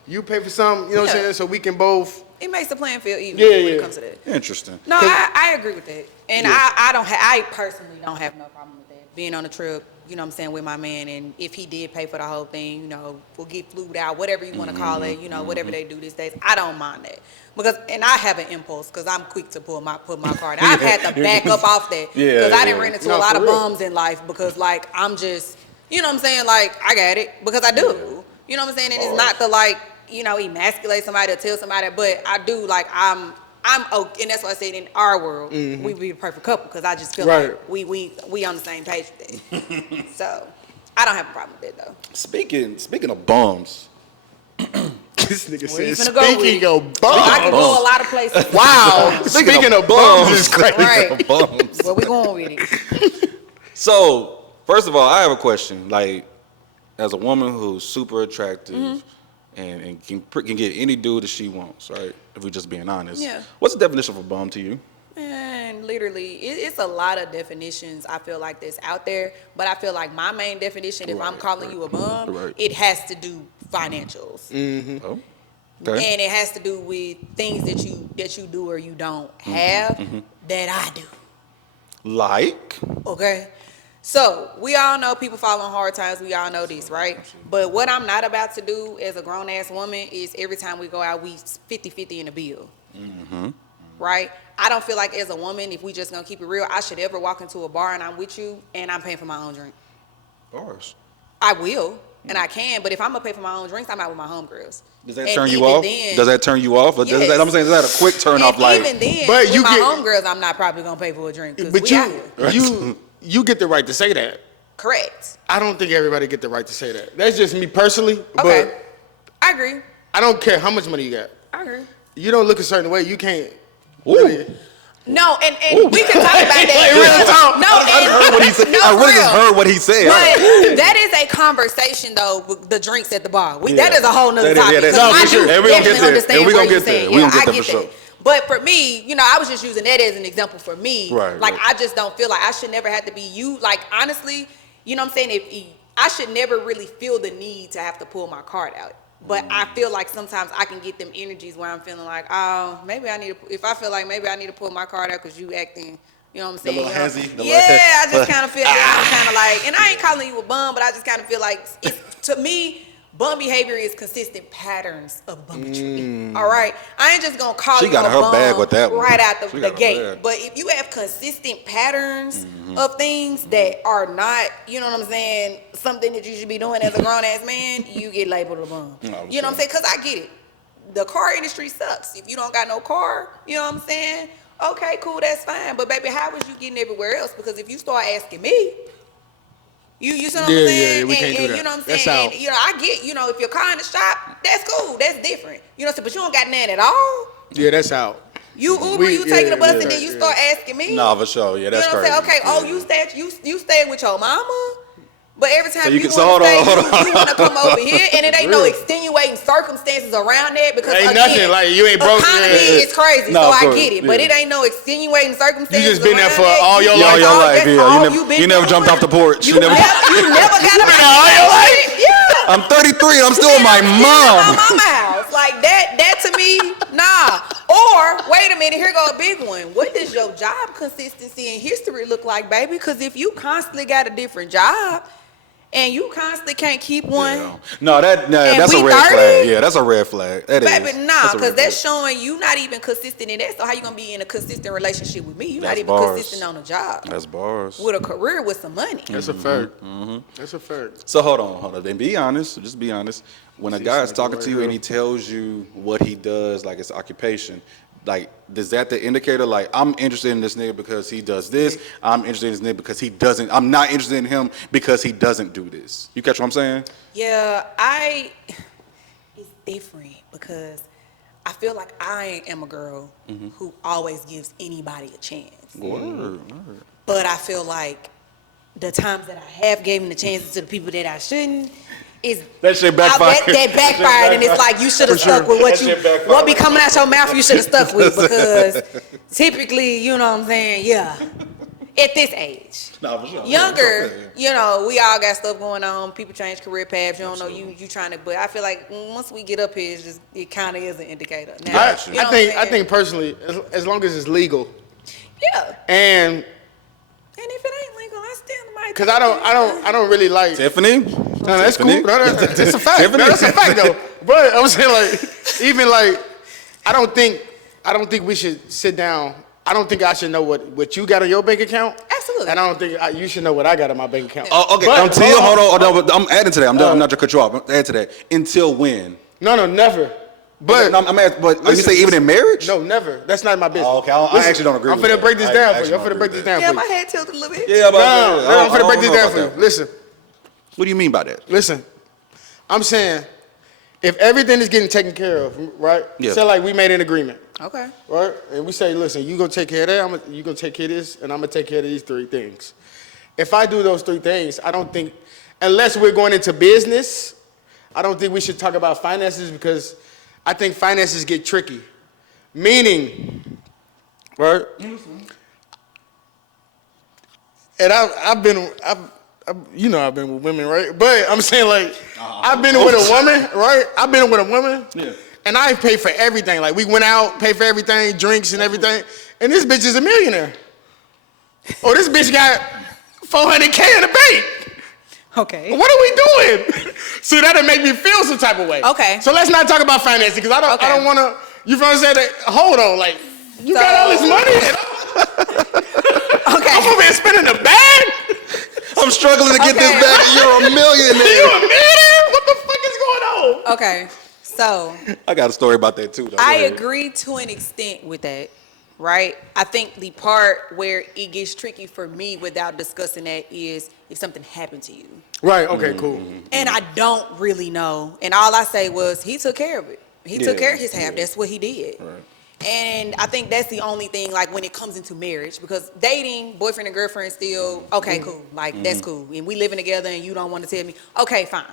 you pay for something, you know what I'm Yeah. saying, so we can both. It makes the playing field even Yeah, when yeah. it comes to that. Interesting. No, I agree with that. And I personally don't have no problem with that. Being on a trip, you know what I'm saying, with my man, and if he did pay for the whole thing, you know, we'll get flued out, whatever you want to call it, you know, whatever they do these days. I don't mind that. And I have an impulse, because I'm quick to put my card. I've had to back up off that. Because I didn't run into a lot of bums in life, because, like, I'm just, you know what I'm saying, like, I got it, because I do. You know what I'm saying? And it's not to, like, you know, emasculate somebody or tell somebody, but I do, like, I'm okay, and that's why I said in our world, we be the perfect couple, because I just feel like we on the same page with that. So, I don't have a problem with that, though. Speaking of bums. This nigga Where you said, finna go with speaking it? of I can bums. go a lot of places. Wow. Speaking of bums is crazy. Right. Bums. Where we going with it? So, first of all, I have a question. Like, as a woman who's super attractive and can get any dude that she wants, right? If we're just being honest. Yeah. What's the definition of a bum to you? And literally, it's a lot of definitions I feel like that's out there. But I feel like my main definition, if I'm calling you a bum, it has to do financials. Oh. Okay. And it has to do with things that you do or you don't have that I do. Like? Okay. So we all know people fall on hard times. We all know this, right? But what I'm not about to do as a grown ass woman is every time we go out, we 50-50 in the bill. Right? I don't feel like as a woman, if we just gonna keep it real, I should ever walk into a bar and I'm with you and I'm paying for my own drink. Of course. I will and I can, but if I'm gonna pay for my own drinks, I'm out with my homegirls. Does that turn you off? Does that turn you off? Or Yes. I'm saying, is that a quick turn off? And Like, even then, But with you my get- homegirls, I'm not probably gonna pay for a drink. But we out here. you get the right to say that. Correct. I don't think everybody get the right to say that. That's just me personally. Okay. But I agree. I don't care how much money you got. I agree. You don't look a certain way, you can't. Ooh. No, and we can talk about that. Like, real talk. No, I heard what he said. No, I really for just real. heard what he said. But that is a conversation though, with the drinks at the bar. That is a whole nother That is- topic. yeah, because no, for I sure. do And we gonna get definitely there. understand And we what gonna you're get there. saying. We gonna Yeah, get I there for that. sure. But for me, I was just using that as an example for me. Right, Like, right. I just don't feel like I should never have to be you. Like, honestly, you know what I'm saying? I should never really feel the need to have to pull my card out. But I feel like sometimes I can get them energies where I'm feeling like, oh, maybe I need to, if I feel like maybe I need to pull my card out because you acting, you know what I'm saying? little You know? hezzy, the Yeah, little- I just kind of feel that I'm kind of like, and I ain't calling you a bum, but I just kind of feel like, to me, bum behavior is consistent patterns of bummetry. All right? I ain't just going to call She you got a her bum bag with that one. right out She the got her gate. bag. But if you have consistent patterns of things that are not, you know what I'm saying, something that you should be doing as a grown-ass man, you get labeled a bum. You know what I'm saying? Because I get it. The car industry sucks. If you don't got no car, you know what I'm saying? Okay, cool, that's fine. But baby, how was you getting everywhere else? Because if you start asking me, you see what I'm saying? Yeah, we can't do that. You know what I'm That's saying? out. And, I get, if your car in the shop, that's cool, that's different. You know what I'm saying? But you don't got none at all. Yeah, that's out. You Uber, you taking the bus, and then you start asking me. Nah, for sure. Yeah, that's you know what I'm crazy. saying? Okay, you stay with your mama, but every time you you, can- want to stay, hold on. you want to come over here, and it ain't no extenuating circumstances around that because Ain't again, nothing, like, you ain't broke, economy yeah. is crazy, No, so of I course, get it, but yeah. it ain't no extenuating circumstances. You just been there around for that. all your You- life. All your life, that's yeah. all You been never jumped doing. off the porch. You never got about all your life. Yeah. I'm 33 and I'm still with my My mom. mama house. Like that to me, nah. Or wait a minute, here go a big one. What does your job consistency and history look like, baby? Because if you constantly got a different job and you constantly can't keep one, No, that's we a red 30? flag. Yeah, that's a red flag. That is. baby, nah, That's a because red that's flag. showing you not even consistent in that. So how you gonna be in a consistent relationship with me? You're not That's even bars. consistent on a job. That's bars. Mm-hmm. With a career with some money. That's a fact. That's a fact. So hold on. Then be honest. Just be honest. When a guy is talking to you and he tells you what he does, like his occupation, like, is that the indicator? Like, I'm interested in this nigga because he does this. I'm interested in this nigga because he doesn't. I'm not interested in him because he doesn't do this. You catch what I'm saying? Yeah, it's different because I feel like I am a girl who always gives anybody a chance. Word. But I feel like the times that I have given the chances to the people that I shouldn't is That shit backfired. That backfired, and it's like you should have stuck with what be coming out your mouth. You should have stuck with because typically, you know what I'm saying? Yeah, at this age. Nah, for sure. Younger, we all got stuff going on. People change career paths. You don't know you trying to, but I feel like once we get up here, it kind of is an indicator. Now, I you know what I'm think saying? personally, as long as it's legal, yeah. and And if it ain't legal, I still might. because I don't really like. Tiffany? No, that's cool. Tiffany? No, that's a fact. Tiffany? No, that's a fact though. But I'm saying like, even like, I don't think we should sit down. I don't think I should know what you got on your bank account. Absolutely. And I don't think you should know what I got on my bank account. Oh, okay. But- Hold on. No, but I'm adding to that. I'm not trying to cut you off. I'm adding to that. Until when? No, never. But No, I'm asking, but you listen, say even in marriage? no, never. That's not my business. Oh, okay. I actually don't agree I'm with finna that. break this I down for actually you. I'm don't finna break agree this with down Yeah, for my you. head tilted a little bit. Yeah, but No, I'm finna break this down for you. Listen. What do you mean by that? Listen, I'm saying, if everything is getting taken care of, right? Yeah. Say like we made an agreement, Okay. right? And we say, listen, you gonna take care of that, you gonna take care of this, and I'm gonna take care of these three things. If I do those three things, I don't think, unless we're going into business, I don't think we should talk about finances because I think finances get tricky. Meaning, right? And I've been with women, right? But I'm saying like, I've been with a woman, right? I've been with a woman, and I pay for everything. Like we went out, paid for everything, drinks and everything, and this bitch is a millionaire. Oh, this bitch got $400K in the bank. Okay. What are we doing? See, that'll make me feel some type of way. Okay. So let's not talk about financing because I don't want to. You feel what I'm saying? Hold on, like you got all this money. Okay. I'm over here spending the bag. I'm struggling to get this back. You're a millionaire. You a millionaire? What the fuck is going on? Okay. So I got a story about that too, though. I agree to an extent with that, right? I think the part where it gets tricky for me without discussing that is if something happened to you. Right. Okay. Cool. And I don't really know. And all I say was he took care of it. He took care of his half. That's what he did. Right. And I think that's the only thing, like when it comes into marriage, because dating, boyfriend and girlfriend still, okay, cool. Like that's cool. And we living together and you don't want to tell me, okay, fine.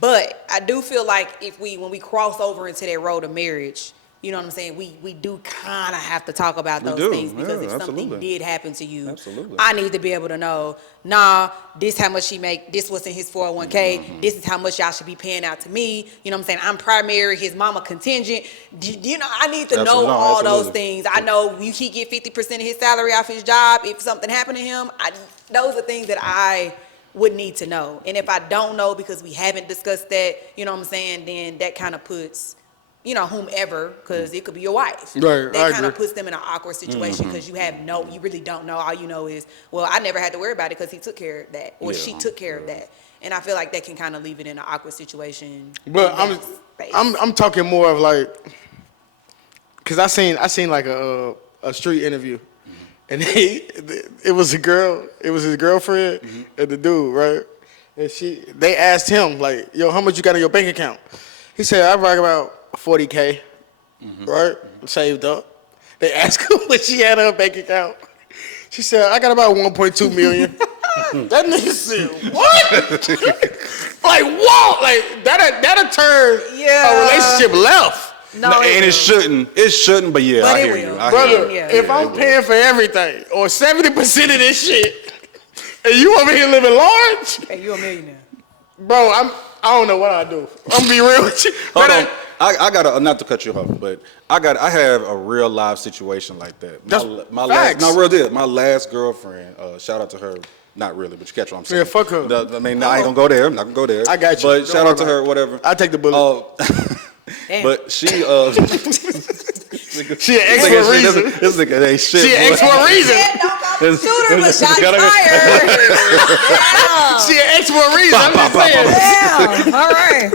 But I do feel like when we cross over into that road of marriage, you know what I'm saying? We do kind of have to talk about those things because if something did happen to you, I need to be able to know, nah, this how much she make, this what's in his 401k, this is how much y'all should be paying out to me. You know what I'm saying? I'm primary, his mama contingent. You know, I need to know all those things. I know he get 50% of his salary off his job. If something happened to him, those are things that I would need to know. And if I don't know because we haven't discussed that, you know what I'm saying, then that kind of puts, you know, whomever, because it could be your wife. Right, that kind of puts them in an awkward situation because you really don't know. All you know is, well, I never had to worry about it because he took care of that or she took care of that. And I feel like that can kind of leave it in an awkward situation. But I'm talking more of like, because I seen like a street interview, and it was a girl, it was his girlfriend and the dude, right? And they asked him like, yo, how much you got in your bank account? He said, I brag about 40K, right? Saved up. They asked her what she had in her bank account. She said, I got about 1.2 million. That nigga said, what? Like, whoa, like that'll turn a relationship left. No, and it shouldn't. It shouldn't, but But I it hear will. you. I Brother, hear you. if I'm paying for everything or 70% of this shit, and you over here living large, Hey, you a millionaire. bro, I don't know what I do. I'm gonna be real with you. Hold on. I gotta, not to cut you off, but I have a real live situation like that. That's my facts. last, no, real deal. My last girlfriend, shout out to her. Not really, but you catch what I'm saying. Yeah, fuck her. I mean, I ain't gonna go there. I'm not gonna go there. I got you. But Don't shout worry out to about her, it. whatever. I take the bullet. But she, She an X for a reason. This nigga ain't shit. She an boy. X for a reason. Yeah, don't call me a shooter, but This- shots gotta- fired. She an X for a reason. I'm just saying. Damn. All right.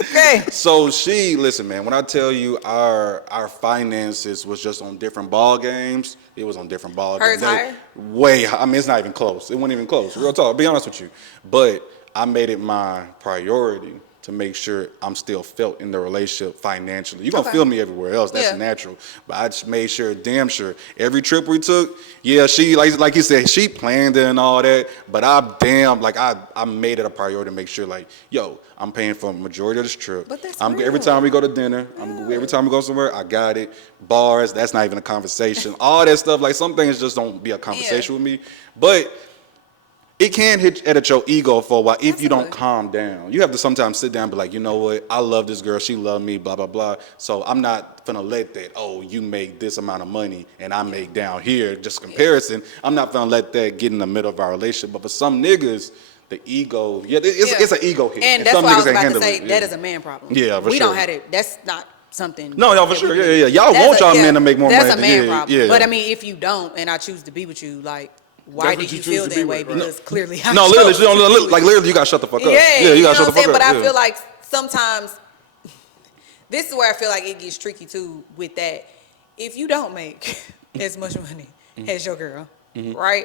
Okay. So listen, man, when I tell you our finances was just on different ball games, it was on different ball Hers games. higher? Way, I mean, it's not even close. It wasn't even close. Real talk, I'll be honest with you. But I made it my priority to make sure I'm still felt in the relationship financially. You're going to feel me everywhere else. That's natural. But I just made sure, damn sure, every trip we took, yeah, she, like you said, she planned it and all that. But I made it a priority to make sure, like, yo, I'm paying for a majority of this trip. But that's every real. time we go to dinner, every time we go somewhere, I got it. Bars, that's not even a conversation. All that stuff, like some things just don't be a conversation with me. But it can hit at your ego for a while if you don't calm down. You have to sometimes sit down and be like, you know what? I love this girl. She love me, blah, blah, blah. So I'm not going to let that, oh, you make this amount of money and I make down here, just comparison. I'm not going to let that get in the middle of our relationship. But for some niggas, the ego, it's an ego hit. And that's some what I niggas was ain't about to handle say. it. That is a man problem. Yeah, for we sure. don't have it. That's not something. No, for that sure. we do. Yeah. Y'all want y'all men to make more money. That's a man problem. Yeah. But I mean, if you don't, and I choose to be with you, like, why That's what did you you choose feel to that be way? with, right? Because clearly, I No, literally, chose to be with you. literally, you gotta shut the fuck up. Yeah, you gotta shut the fuck up. But I yeah. feel like sometimes this is where I feel like it gets tricky too with that. If you don't make as much money as your girl, right?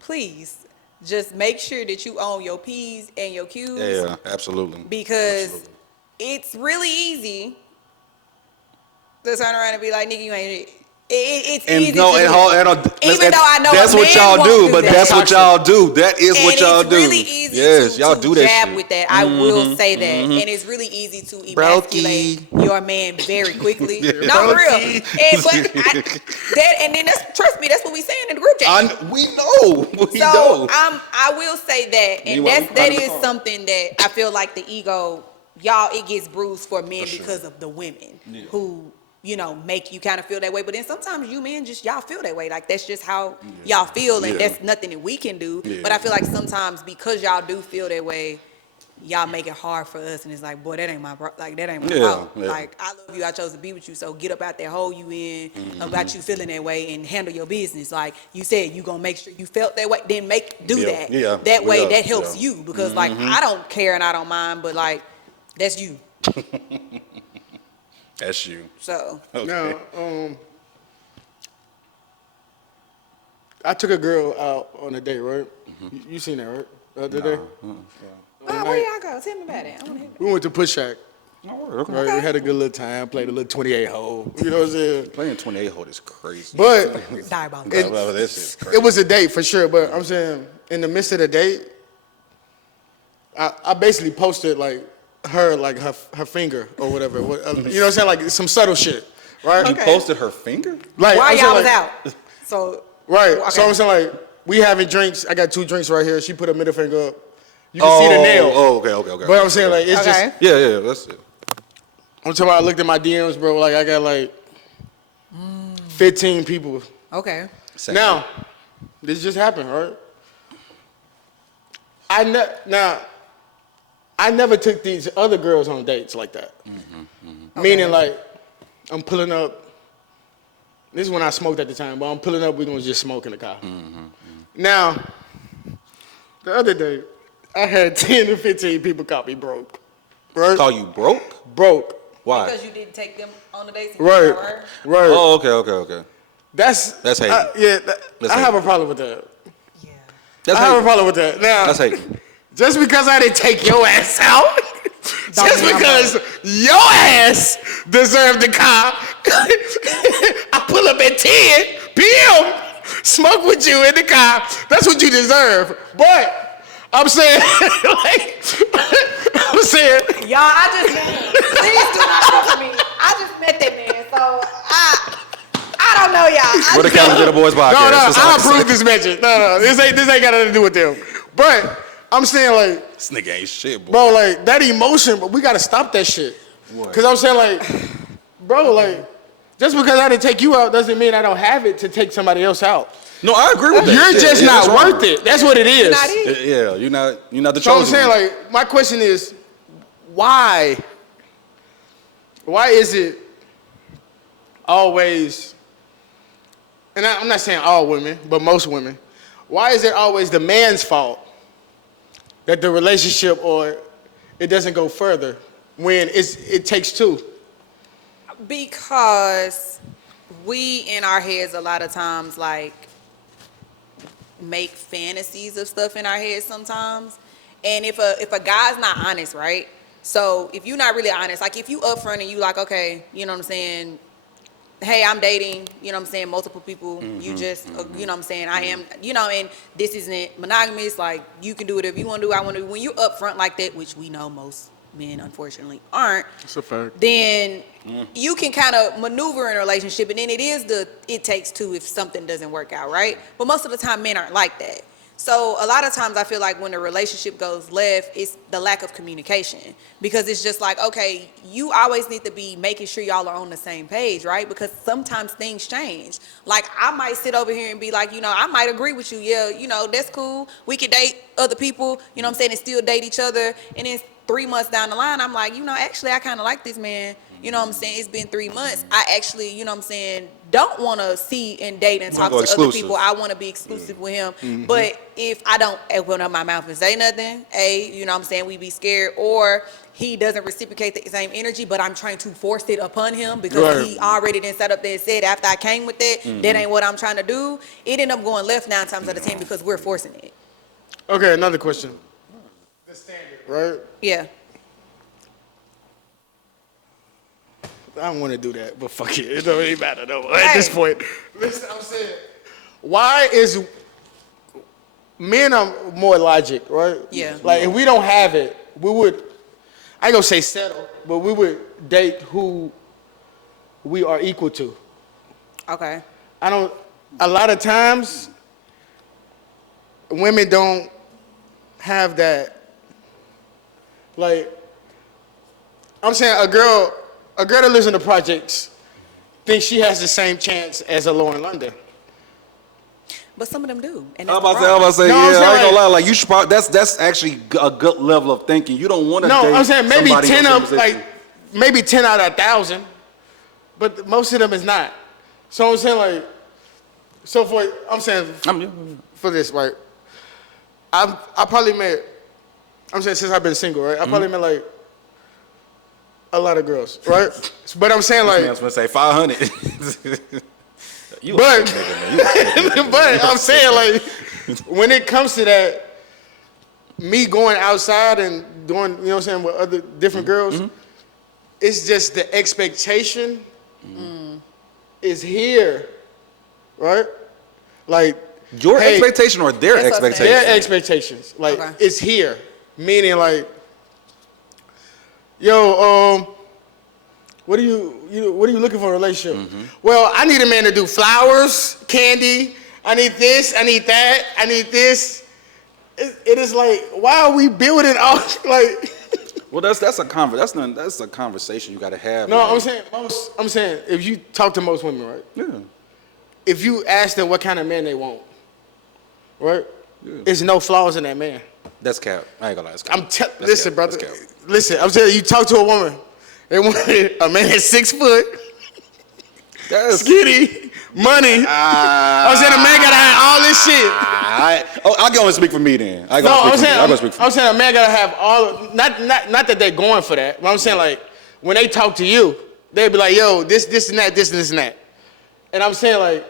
Please just make sure that you own your P's and your Q's. Yeah, absolutely. Because it's really easy to turn around and be like, nigga, you ain't. It's easy to do that. Even though I know that's a what man y'all won't do, do but that. that's what y'all do. That is what y'all do. And it's really easy yes, y'all to do that jab shit. with that. I will say that. And it's really easy to emasculate your man very quickly. No, for real. And then trust me, that's what we saying in the group chat. We know. We know. I will say that, and that is something that I feel like the ego y'all, it gets bruised for men For sure. because of the women Yeah. who, make you kind of feel that way. But then sometimes you men y'all feel that way. Like, that's just how y'all feel, and Yeah. that's nothing that we can do. Yeah. But I feel like sometimes because y'all do feel that way, y'all make it hard for us, and it's like, boy, that ain't my that ain't my Yeah, fault. yeah. Like, I love you, I chose to be with you, so get up out that hole you in about you feeling that way and handle your business. Like you said, you gonna make sure you felt that way, then do Yeah, that. yeah, That way, yeah, that helps yeah. you because like I don't care and I don't mind, but like that's you. That's you. So Okay. Now, I took a girl out on a date, right? You seen that, right? The other day. where y'all go? Tell me about it. I want to hear. We went to Push Shack. Okay. Right? We had a good little time, played a little 28 hole. You know what I'm saying? Playing 28 hole is crazy. But Diabolical. That shit's crazy. it was a date for sure. But I'm saying, in the midst of the date, I basically posted like her finger or whatever. You know what I'm saying? Like some subtle shit, right? You Okay. posted her finger? Like While I'm saying, y'all was like- out. So Right. Okay. So I'm saying like we having drinks. I got 2 drinks right here. She put her middle finger up. You can see the nail. Oh, okay. But I'm saying like it's Okay. just. Yeah, that's it. I'm talking about I looked at my DMs, bro. Like I got like 15 people. okay. Same Now, this just happened, right? I never took these other girls on dates like that. Meaning like I'm pulling up. This is when I smoked at the time, but I'm pulling up. We're gonna just smoke in the car. Now, the other day, I had 10 to 15 people call me broke. Right? Call you broke? Broke. Why? Because you didn't take them on the dates. Right. Right. Oh, okay. That's hating. That's I have hating. a problem with that. Yeah. That's I have a hating. problem with that. Now, That's hating. just because I didn't take your ass out, just mean I'm because your ass deserved the car, I pull up at 10 p.m., smoke with you in the car. That's what you deserve. But I'm saying, I'm saying, Y'all, I just met. Please do not come for me. I just met that man, so I don't know, y'all. We're the Captain Boys podcast. no, That's all I can say. approve this mention. No, this ain't got nothing to do with them. But I'm saying like, This nigga ain't shit, boy. bro, like that emotion, but we gotta stop that shit. What? Cause I'm saying like, bro, like, just because I didn't take you out doesn't mean I don't have it to take somebody else out. No, I agree with that. You're Yeah, just yeah, not that's wrong. worth it. That's what it is. Not it. Yeah, you're not the So I'm chosen saying one. like, my question is, why? Why is it always? And I'm not saying all women, but most women. Why is it always the man's fault that the relationship or it doesn't go further when it takes two? Because we in our heads a lot of times like make fantasies of stuff in our heads sometimes. And if a guy's not honest, right? So if you're not really honest, like if you upfront and you like, okay, you know what I'm saying? Hey, I'm dating, you know what I'm saying, multiple people. You just, you know what I'm saying, I am, you know, and this isn't monogamous. Like, you can do whatever you want to do. I want to do. When you're upfront like that, which we know most men, unfortunately, aren't, That's a fact. then you can kind of maneuver in a relationship. And then it takes two if something doesn't work out, right? But most of the time, men aren't like that. So a lot of times I feel like when the relationship goes left, it's the lack of communication, because it's just like, okay, you always need to be making sure y'all are on the same page, right? Because sometimes things change. Like I might sit over here and be like, you know, I might agree with you. Yeah, you know, that's cool. We could date other people, you know what I'm saying, and still date each other. And then 3 months down the line, I'm like, you know, actually I kind of like this man. You know what I'm saying? It's been 3 months. I actually, you know what I'm saying, don't want to see and date and talk go to exclusive. other people. I want to be exclusive with him. But if I don't open up my mouth and say nothing, you know what I'm saying, we be scared, or he doesn't reciprocate the same energy, but I'm trying to force it upon him because Right. he already done sat up there and said after I came with that, that ain't what I'm trying to do. It ended up going left 9 times out of 10 because we're forcing it. Okay, another question. The standard, right? Yeah. I don't want to do that, but fuck it. It don't really matter though. At this point, listen, I'm saying, why is men are more logic, right? Yeah. Like if we don't have it, we would. I ain't gonna say settle, but we would date who we are equal to. Okay. I don't. A lot of times, women don't have that. Like, I'm saying a girl that lives in the projects thinks she has the same chance as a Lauren London. But some of them do. And I'm that's about to say, No, I'm yeah, saying, I ain't gonna like- lie. Like you should probably, that's actually a good level of thinking. You don't want to. No, I'm saying maybe somebody 10 in your of position. like maybe 10 out of 1,000, but most of them is not. So I'm saying like, I'm saying for this, right? I probably met. I'm saying since I've been single, right? I probably met like a lot of girls, right? But I'm saying I like, was gonna say 500. but I'm saying like, when it comes to that, me going outside and doing, you know what I'm saying, with other different girls, it's just the expectation is here, right? Like your hey, expectation or their That's what I'm saying. expectation? their expectations, like Okay. it's here, meaning like, yo, what are you looking for in a relationship? Well, I need a man to do flowers, candy. I need this. I need that. I need this. It is like, why are we building all like? Well, that's a conversation you got to have. No, like, I'm saying if you talk to most women, right? Yeah. If you ask them what kind of man they want, right? There's no flaws in that man. That's cap. I ain't gonna lie. That's cap. Listen, cap. brother. That's cap. Listen, I'm saying you talk to a woman. They want a man that's 6 foot, That's skinny, money. I'm saying a man gotta have all this shit. I can only speak for me then. I No, I'm saying saying a man gotta have all. Not that they're going for that. But I'm saying like when they talk to you, they be like, yo, this and that, this and that. And I'm saying like,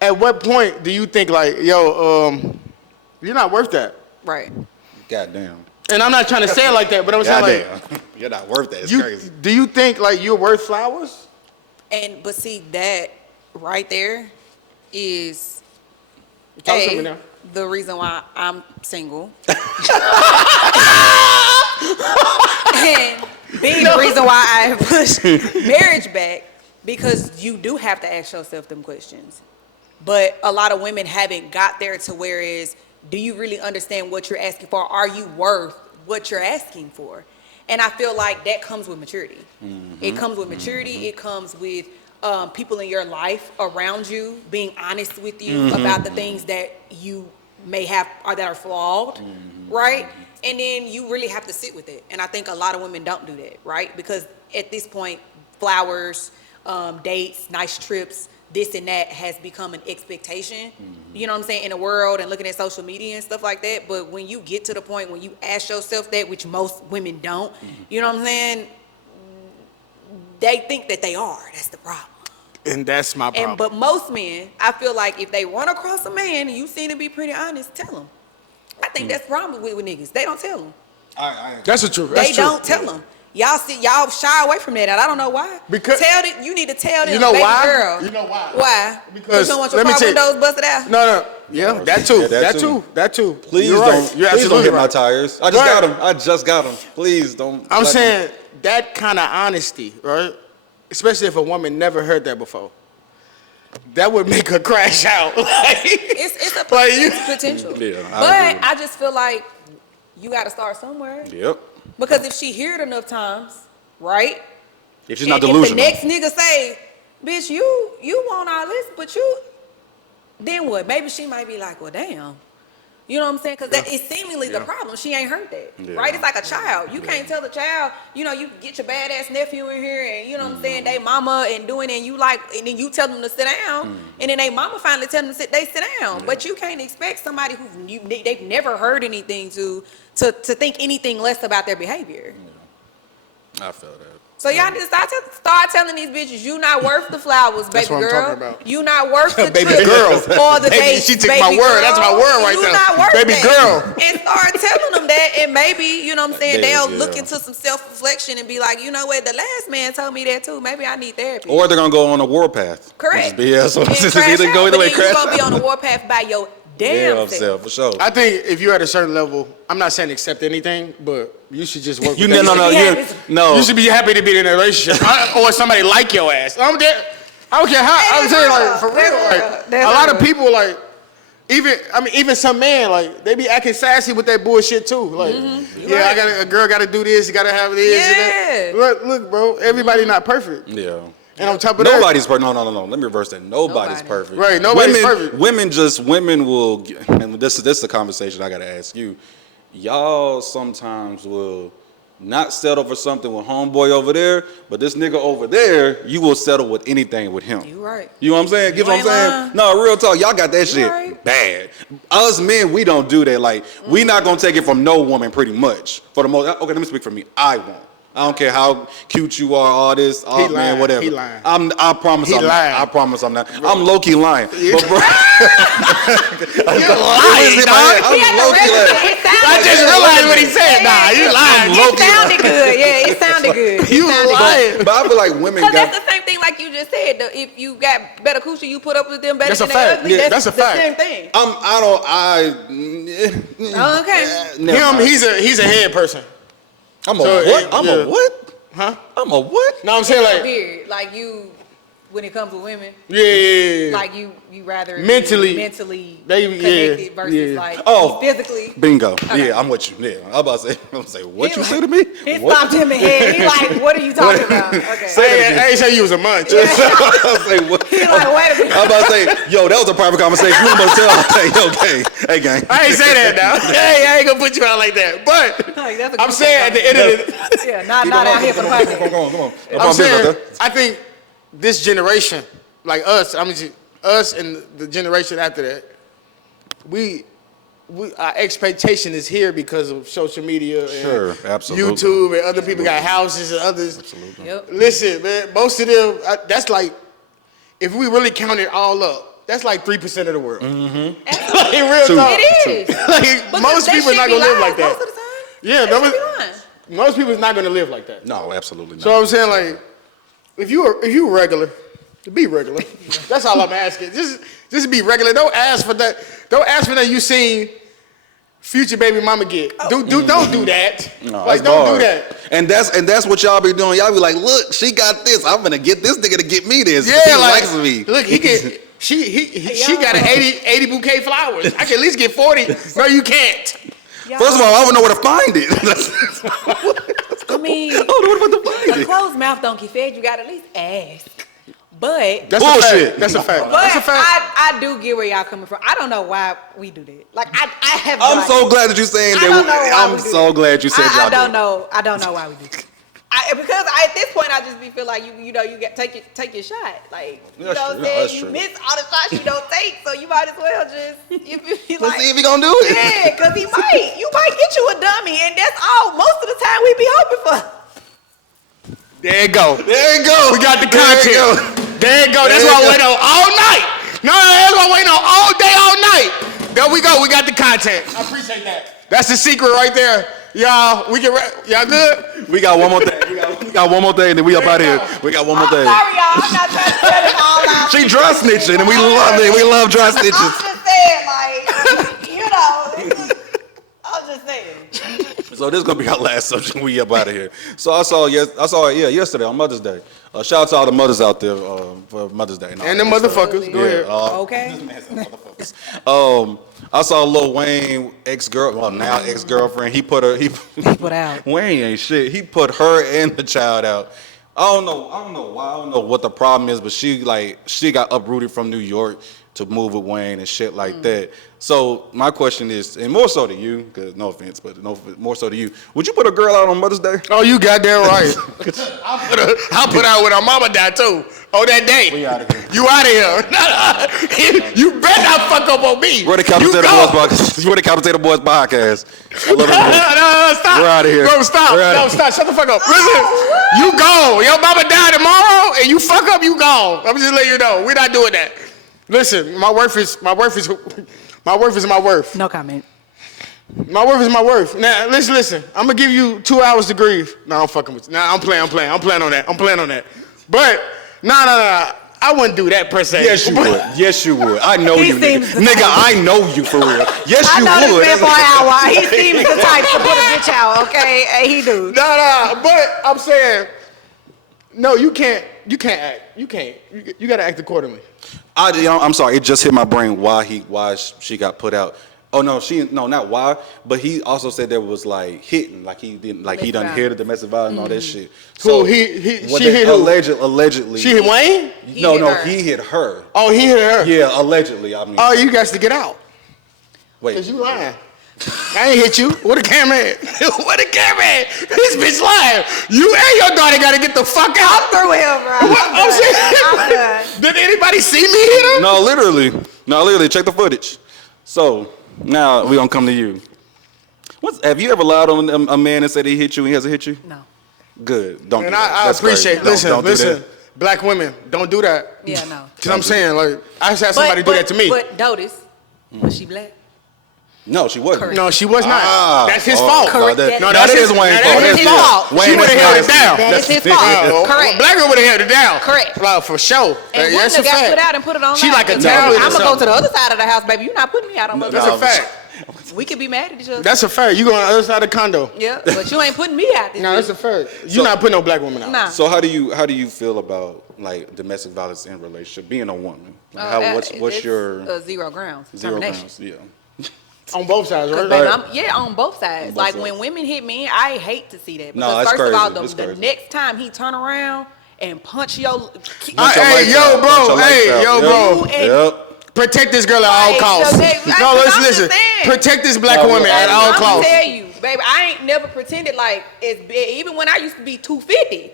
at what point do you think like, yo, you're not worth that? Right. Goddamn. And I'm not trying to say it like that, but I'm saying like, Goddamn. You're not worth that. It's crazy. do you think like you're worth flowers? But see, that right there is Talk to me now. the reason why I'm single. And B, the reason why I push marriage back, because you do have to ask yourself them questions. But a lot of women haven't got there to where is, do you really understand what you're asking for? Are you worth what you're asking for? And I feel like that comes with maturity. It comes with maturity. It comes with people in your life around you being honest with you about the things that you may have or that are flawed, right? And then you really have to sit with it. And I think a lot of women don't do that, right? Because at this point, flowers, dates, nice trips, this and that has become an expectation, you know what I'm saying, in the world and looking at social media and stuff like that. But when you get to the point when you ask yourself that, which most women don't, you know what I'm saying, they think that they are. That's the problem. And that's my problem. But most men, I feel like if they run across a man and you seem to be pretty honest, tell them. I think that's the problem with niggas. They don't tell them. That's the truth. They don't tell them. Y'all shy away from that, and I don't know why. Because you need to tell them, you know baby why? girl. You know why? Why? Because you don't want your let me car tell you- windows busted out. No. Yeah, that too. Yeah, that too. Please You're don't. right. You're Please don't absolutely hit my right. tires. I just got them. Please don't. I'm let saying that kind of honesty, right? Especially if a woman never heard that before. That would make her crash out. It's a Like, it's potential. Yeah, but I agree. I just feel like you got to start somewhere. Yep. Because if she hear it enough times, right? If she's not and delusional. if the next nigga say, bitch, you want all this, but you, then what? Maybe she might be like, well, damn. You know what I'm saying? Because that is seemingly the problem. She ain't heard that, right? It's like a child. You can't tell the child, you get your badass nephew in here and, you know what I'm saying, they mama and doing it and you like, and then you tell them to sit down and then they mama finally tell them to sit down. But you can't expect somebody they've never heard anything to think anything less about their behavior. I feel that. So y'all need to start telling these bitches you not worth the flowers, baby That's what I'm girl. talking about. You not worth the Baby trip girl. or the Baby, date. she took baby my word. girl. That's my word right you there. Not worth Baby that. girl. And start telling them that, and maybe you know what I'm saying. Baby, They'll yeah. look into some self-reflection and be like, you know what, the last man told me that too. Maybe I need therapy. Or they're gonna go on a warpath. Correct. Yeah, so And it's crash either go out, either but way. then Crash you gonna be out. on the warpath by your damn Yeah, self. for sure. I think if you're at a certain level, I'm not saying accept anything, but you should just work You with no, that. no. You should be happy to be in a relationship or somebody like your ass. I don't care how. I'm saying like for real. Like, a lot of people like even some man, like, they be acting sassy with that bullshit too. Like, right. a girl gotta do this, you gotta have this. Yeah. And that. Look, bro, everybody not perfect. Yeah. And on top of Nobody's perfect. No. Let me reverse that. Nobody's Nobody. perfect. Right, nobody's perfect. Women will, and this is the conversation I gotta ask you. Y'all sometimes will not settle for something with homeboy over there, but this nigga over there, you will settle with anything with him. You right. You know what I'm saying? Get what I'm ain't saying? lying. No, real talk. Y'all got that shit right. bad. Us men, we don't do that. Like, we not gonna take it from no woman pretty much. For the most, okay, let me speak for me. I won't. I don't care how cute you are, all this, all He man, lying. whatever. He lying. I promise He I'm lying. not. I promise I'm not. I'm low key lying. But bro, You're lying, dog. I'm low key lying. I just realized what he said. Nah, you lying. It sounded good. Yeah, it sounded good. You lying. But I feel like women Because got. that's the same thing, like you just said. If you got better coochie, you put up with them better That's a than they fact. ugly. Yeah, that's that's a the fact. same thing. Oh, Okay. never mind. He's a head person. I'm a So, what? I'm yeah. a what? Huh? I'm a what? No, I'm saying like, Weird. Like you, when it comes to women, yeah. like you rather be Mentally, mentally they- connected yeah, versus yeah. like Oh. physically. Bingo. Okay. Yeah, I'm with you. Yeah, I'm about to say, what He you like- say to me? He What? stopped him in head. He like, what are you talking about? Okay. I ain't say you was a munch. I say, what? He like, wait a minute. I'm about to say, yo, that was a private conversation. You supposed to tell me, hey gang. I ain't say that now. Hey, I ain't gonna put you out like that. But Like, that's a I'm good saying at the end of the Yeah, not out here for the podcast. Come on. I'm saying, I think this generation, like us, us and the generation after that, our expectation is here because of social media and Sure, absolutely. YouTube, and other people got houses and others. Absolutely. Yep. Listen, man, most of them, that's like, if we really count it all up, that's like 3% of the world. Mm-hmm. Like, real talk. It is. Like, Because most that people shit not be gonna live lies like that. Most of the time. Yeah, That shit be lying. most people is not gonna live like that. No, absolutely not. So I'm saying, like, if you regular, be regular. That's all I'm asking. Just be regular. Don't ask for that. Don't ask for that you seen future baby mama get. Don't do that. No, Like, that's don't hard. do that. And that's what y'all be doing. Y'all be like, look, she got this. I'm gonna get this nigga to get me this. Yeah, he like, likes me. look, he can. She got an 80 bouquet flowers. I can at least get 40. No, you can't. First of all, I don't know where to find it. I mean, I don't know where to find a it. closed mouth don't get fed. You got to at least ask. But That's Bullshit. a fact. That's a fact. But That's a fact. I do get where y'all coming from. I don't know why we do that. Like I have. I'm like, so glad that you're saying I that. don't know why I'm we do so that. glad you said y'all I don't do it. know. I don't know why we do that. Because at this point I just be feel like you get take your shot. Like you That's know true. what No, I'm that's saying? You true. miss all the shots you don't take, so you might as well just you be Let's like, see if he gonna do it. yeah, because you might get you a dummy, and that's all. Most of the time we be hoping for. There you go. There you go. We got the There you content. go. There you go. That's There what you I wait on all night. No, that's what I wait on all day, all night. There we go. We got the content. I appreciate that. That's the secret right there. Y'all, y'all good? We got one more thing. We got one more thing, and then we up out here. We got one more thing. Sorry, y'all. I'm not trying to tell it all out. She dry snitching, and we love it. We love dry I'm snitches. just saying, like, you know, I'm just saying. So this is gonna be our last subject. We up out of here. So I saw yesterday on Mother's Day. Shout out to all the mothers out there for Mother's Day. And the motherfuckers. Go ahead. Okay. I saw Lil Wayne now ex-girlfriend. He put out. Wayne ain't shit. He put her and the child out. I don't know why. I don't know what the problem is, but she got uprooted from New York to move with Wayne and shit like that. So my question is, and more so to you, because no offense, but more so to you, would you put a girl out on Mother's Day? Oh, you goddamn right. I'll put out when her mama died too. Oh, that day. We outta here. You out of here. You better not fuck up on me. We're the Capitated Boys Podcast. We're the Capitated Boys Podcast. I love it. No, stop. We're outta here. Bro, stop. We're outta No, here. stop. Shut the fuck up. Listen, you gone. Your mama died tomorrow, and you fuck up, you gone. I'm just letting you know. We're not doing that. Listen, my worth is my worth. No comment. My worth is my worth. Now, listen. I'm gonna give you 2 hours to grieve. No, I'm fucking with you. Nah, I'm playing on that. But, no. I wouldn't do that per se. Yes, you would. I know He you, seems nigga. the Nigga, type. I know you for real. Yes, I you know would. this man for an hour. He seems the type to put a bitch out, okay? Hey, he do. No. But I'm saying, no, you can't act. You gotta act accordingly. I'm sorry. It just hit my brain why she got put out. Oh no, not why, but he also said there was like hitting, like he done hit the domestic violence and all that shit. So she hit who? Allegedly. She hit Wayne? He hit her. Oh, he hit her. Yeah, allegedly. I mean. Oh, you guys to get out. Wait. Cause you lying. I ain't hit you. Where the camera at? Where the camera at? This bitch lying. You and your daughter gotta get the fuck out. I'm through him, bro. I'm saying. Did anybody see me hit her? No, literally. Check the footage. So now we gonna come to you. Have you ever lied on a man and said he hit you and he hasn't hit you? No. Good. Don't. And do that. I That's appreciate. crazy. Don't do Listen. that. Black women, don't do that. Yeah, no. Cause I'm saying, like, I just had somebody do that to me. But notice, was she black? No, she wasn't. Correct. No, she was not. That's his Oh, fault. Correct. No, that's that is his- Wayne's that fault. is his That's fault. Wayne, She would've that's held it nasty. down. That is his fault. Correct. Black girl would have held it down. Correct. Like, for sure. And Like, that's a wouldn't have got fact. put out and put it on. She like Italian or I'm gonna go to something. the other side of the house, baby. You're not putting me out on my That's a fact. We could be mad at each other. That's a fact. You go on the other side of the condo. Yeah, but you ain't putting me out. This No, that's a fact. You're not putting no black woman out. Nah. So how do you feel about like domestic violence in relationship, being a woman? Like, what's It's your 0 grounds? zero Termination. grounds? Yeah. On both sides, right? Baby, Right. on both sides. both like sides. when women hit me, I hate to see that. No, Because that's first crazy. of all, That's the crazy. next time he turn around and punch your Punch your Hey, lights yo, out. bro. Punch your Hey, lights yo, out. bro. Yep. Protect this girl at all Like, costs. so No, I'm listen. just saying. Protect this black No, woman at all I'm gonna costs. tell you, baby, I ain't never pretended like it's big. Even when I used to be 250,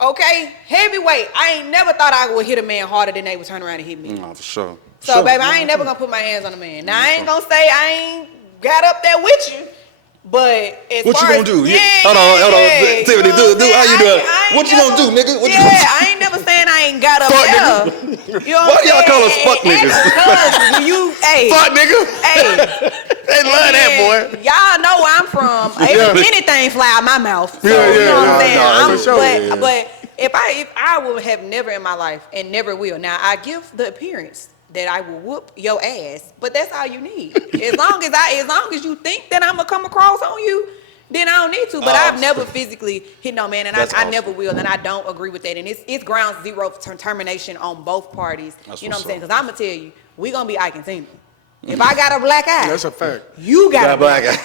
okay, heavyweight, I ain't never thought I would hit a man harder than they would turn around and hit me. No, for sure. So, Sure. baby, I ain't never gonna put my hands on a man. Now, I ain't gonna say I ain't got up there with you, but as What you far gonna as, do? Yeah, Hold on. yeah, Tiffany, you know do what how I'm you saying? do it? I ain't What you gonna do, nigga? What you yeah, gonna do? I ain't never saying I ain't got up Fuck, there. You know Why what do y'all I'm call us saying? fuck niggas? Because when you, hey, Fuck, nigga. hey. They love that, boy. Y'all know where I'm from. Anything fly out my mouth. So, Yeah, you know what yeah, I'm saying? no, I'm- for sure. But if I will have never in my life and never will. Now I give the appearance that I will whoop your ass, but that's all you need. As long as you think that I'm gonna come across on you, then I don't need to. But I've never physically hit no man, and That's I awesome. never will, and I don't agree with that. And it's grounds zero termination on both parties. That's You know what I'm what's saying? up. Because I'm gonna tell you, we gonna be Ike and Tina. If I got a black eye, That's a fact. you got a black eye.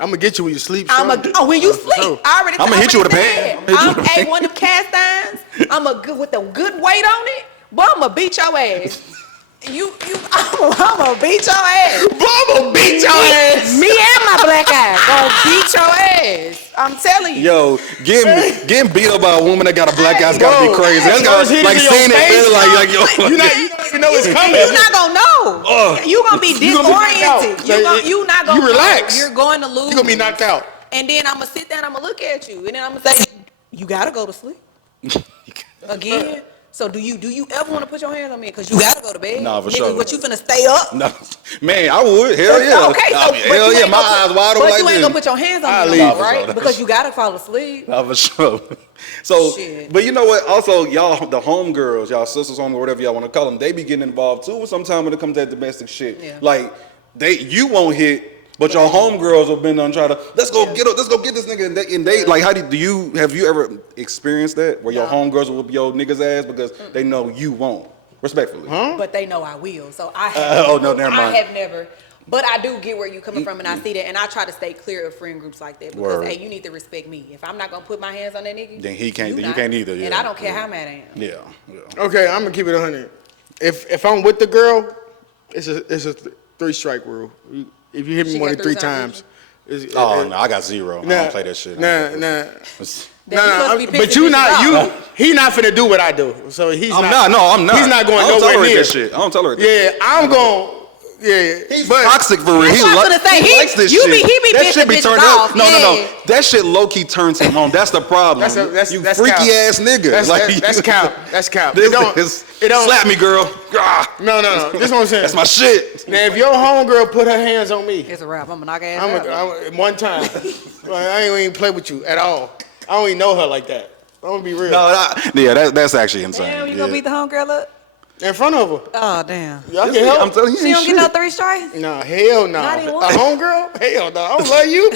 I'm gonna get you when you sleep. When you sleep, sure. I already. I'ma hit you with a said. pan. I'm a one of them cast irons. I'm a good with a good weight on it, but I'm gonna beat your ass. I'm gonna beat your ass. I'ma beat your ass. Me and my black eye gonna beat your ass. I'm telling you. Yo, getting beat up by a woman that got a black eye's gotta be Bro, crazy. That's first gotta hit like in your seeing it, face, feeling like yo. You don't even know it's coming. You're not gonna know. You gonna be You gonna be knocked disoriented. out. You not gonna You relax. know. You're going to lose. You gonna be knocked out. And then I'm gonna sit down, I'm gonna look at you, and then I'm gonna say, you gotta go to sleep. Again. So do you ever want to put your hands on me? Because you gotta go to bed. Nah, for Nigga, sure. What, you finna stay up? No, man, I would. Hell yeah. Okay, so, but Hell you yeah. ain't My gonna eyes put- wide open But like you ain't this. gonna put your hands on I'll me, no leave. more, right? Nah, Because you gotta fall asleep. Nah, for sure. So, Shit. but you know what? Also, y'all, the homegirls, y'all sisters, home, or whatever y'all want to call them, they be getting involved too. Sometimes when it comes to that domestic shit, Yeah. like you won't hit, but your homegirls have been on try to let's go get this nigga, and they like how have you ever experienced that where your No. homegirls will whoop your nigga's ass because they know you won't, respectfully. But they know I will. So I have Oh, no, never mind. I have never. But I do get where you're coming from, and I see that, and I try to stay clear of friend groups like that because, Word. hey, you need to respect me. If I'm not gonna put my hands on that nigga, Then he can't- you then you not. can't either, And yeah. I don't care how mad I am. Yeah. Okay, I'm gonna keep it 100. If I'm with the girl, it's a 3-strike rule. If you hit me She more got than 3 3 times times, it's, Oh no, I got zero. I don't play that shit. Nah. Then you supposed to Nah, be but pissing you bitches not off. he not finna do what I do. So he's I'm not. not. No, I'm not. He's not going I don't nowhere tolerate near that shit. I don't tolerate that. Yeah, I'm going. Yeah, He's but toxic for real. That's He, what I was gonna say. he likes this He shit. be that pissing shit be bitches turned off. up. No. Yeah. That shit low key turns him on. That's the problem. That's you that's freaky cap. ass nigga. That's cap. That's cap. This It don't. is It don't. slap me, girl. Ah, No. This is what I'm saying. that's my shit. Now, if your homegirl put her hands on me, It's a wrap. I'm gonna knock ass out. I'm one time. Like, I ain't even play with you at all. I don't even know her like that. I'm gonna be real. That's actually insane. Damn, you yeah. gonna beat the homegirl up? In front of her. Oh damn. Y'all I'm can help. telling you, She ain't don't get no shit. 3 strikes. Nah, hell no. Not even A one? homegirl? Hell no. I don't love you.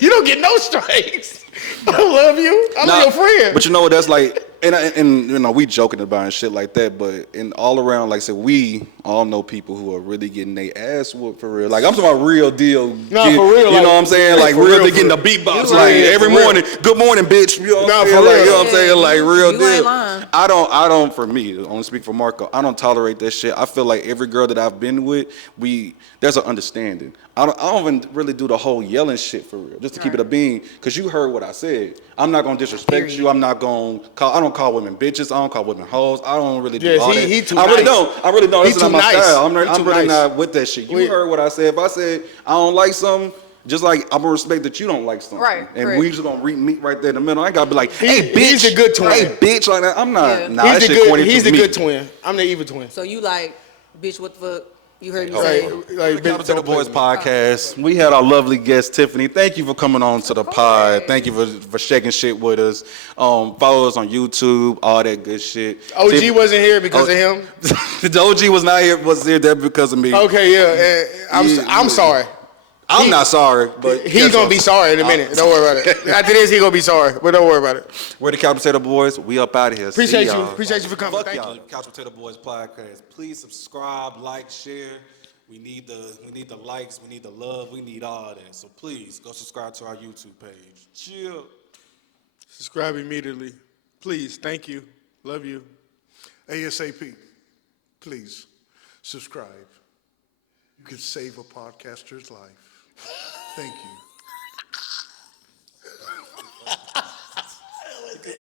You don't get no strikes. I don't love you. I'm Nah, your friend. But you know what? That's like and you know, we joking about and shit like that, but in all around, like I said, we all know people who are really getting their ass whooped for real. Like I'm talking about real deal. No, for real. You like, know what I'm saying? Like for real, real, they getting the for beatbox You like right. every For real. morning. Good morning, bitch. You know what I'm No, saying? for Like, real. you know what I'm saying? Like real You ain't deal. lying. I don't. For me, I only speak for Marco. I don't tolerate that shit. I feel like every girl that I've been with, there's an understanding. I don't even really do the whole yelling shit for real, just to keep it a bean. Cause you heard what I said. I'm not gonna disrespect you. I'm not gonna call. I don't call women bitches. I don't call women hoes. I don't really do Yes, all he- that. he too I really nice. don't. I really don't. He That's not too my nice. style. He I'm too really nice. not with that shit. You We- heard what I said. If I said I don't like something, just like I'm gonna respect that you don't like something. Right, And correct. we just gonna meet right there in the middle. I ain't gotta be like, hey bitch. He's the good twin. Hey bitch, like that. I'm not. Yeah. Nah, that He's shit the good. corny He's to the me. good twin. I'm the evil twin. So you like, bitch, what the fuck? You heard me Like, say. like, The bitch, Potato don't play Boys with me. podcast. We had our lovely guest Tiffany. Thank you for coming on to the pod. Thank you for shaking shit with us. Follow us on YouTube, all that good shit. OG wasn't here because of him. The OG was here there because of me. Okay, yeah. I'm sorry. I'm not sorry, but He's gonna be sorry in a minute. Don't worry about it. After this, he gonna be sorry, but don't worry about it. We're the Couch Potato Boys. We up out of here. See Appreciate you. y'all. Appreciate you for coming. Fuck Thank y'all. you. Couch Potato Boys podcast. Please subscribe, like, share. We need the likes. We need the love. We need all that. So please go subscribe to our YouTube page. Chill. Subscribe immediately, please. Thank you. Love you. ASAP, please subscribe. You can save a podcaster's life. Thank you.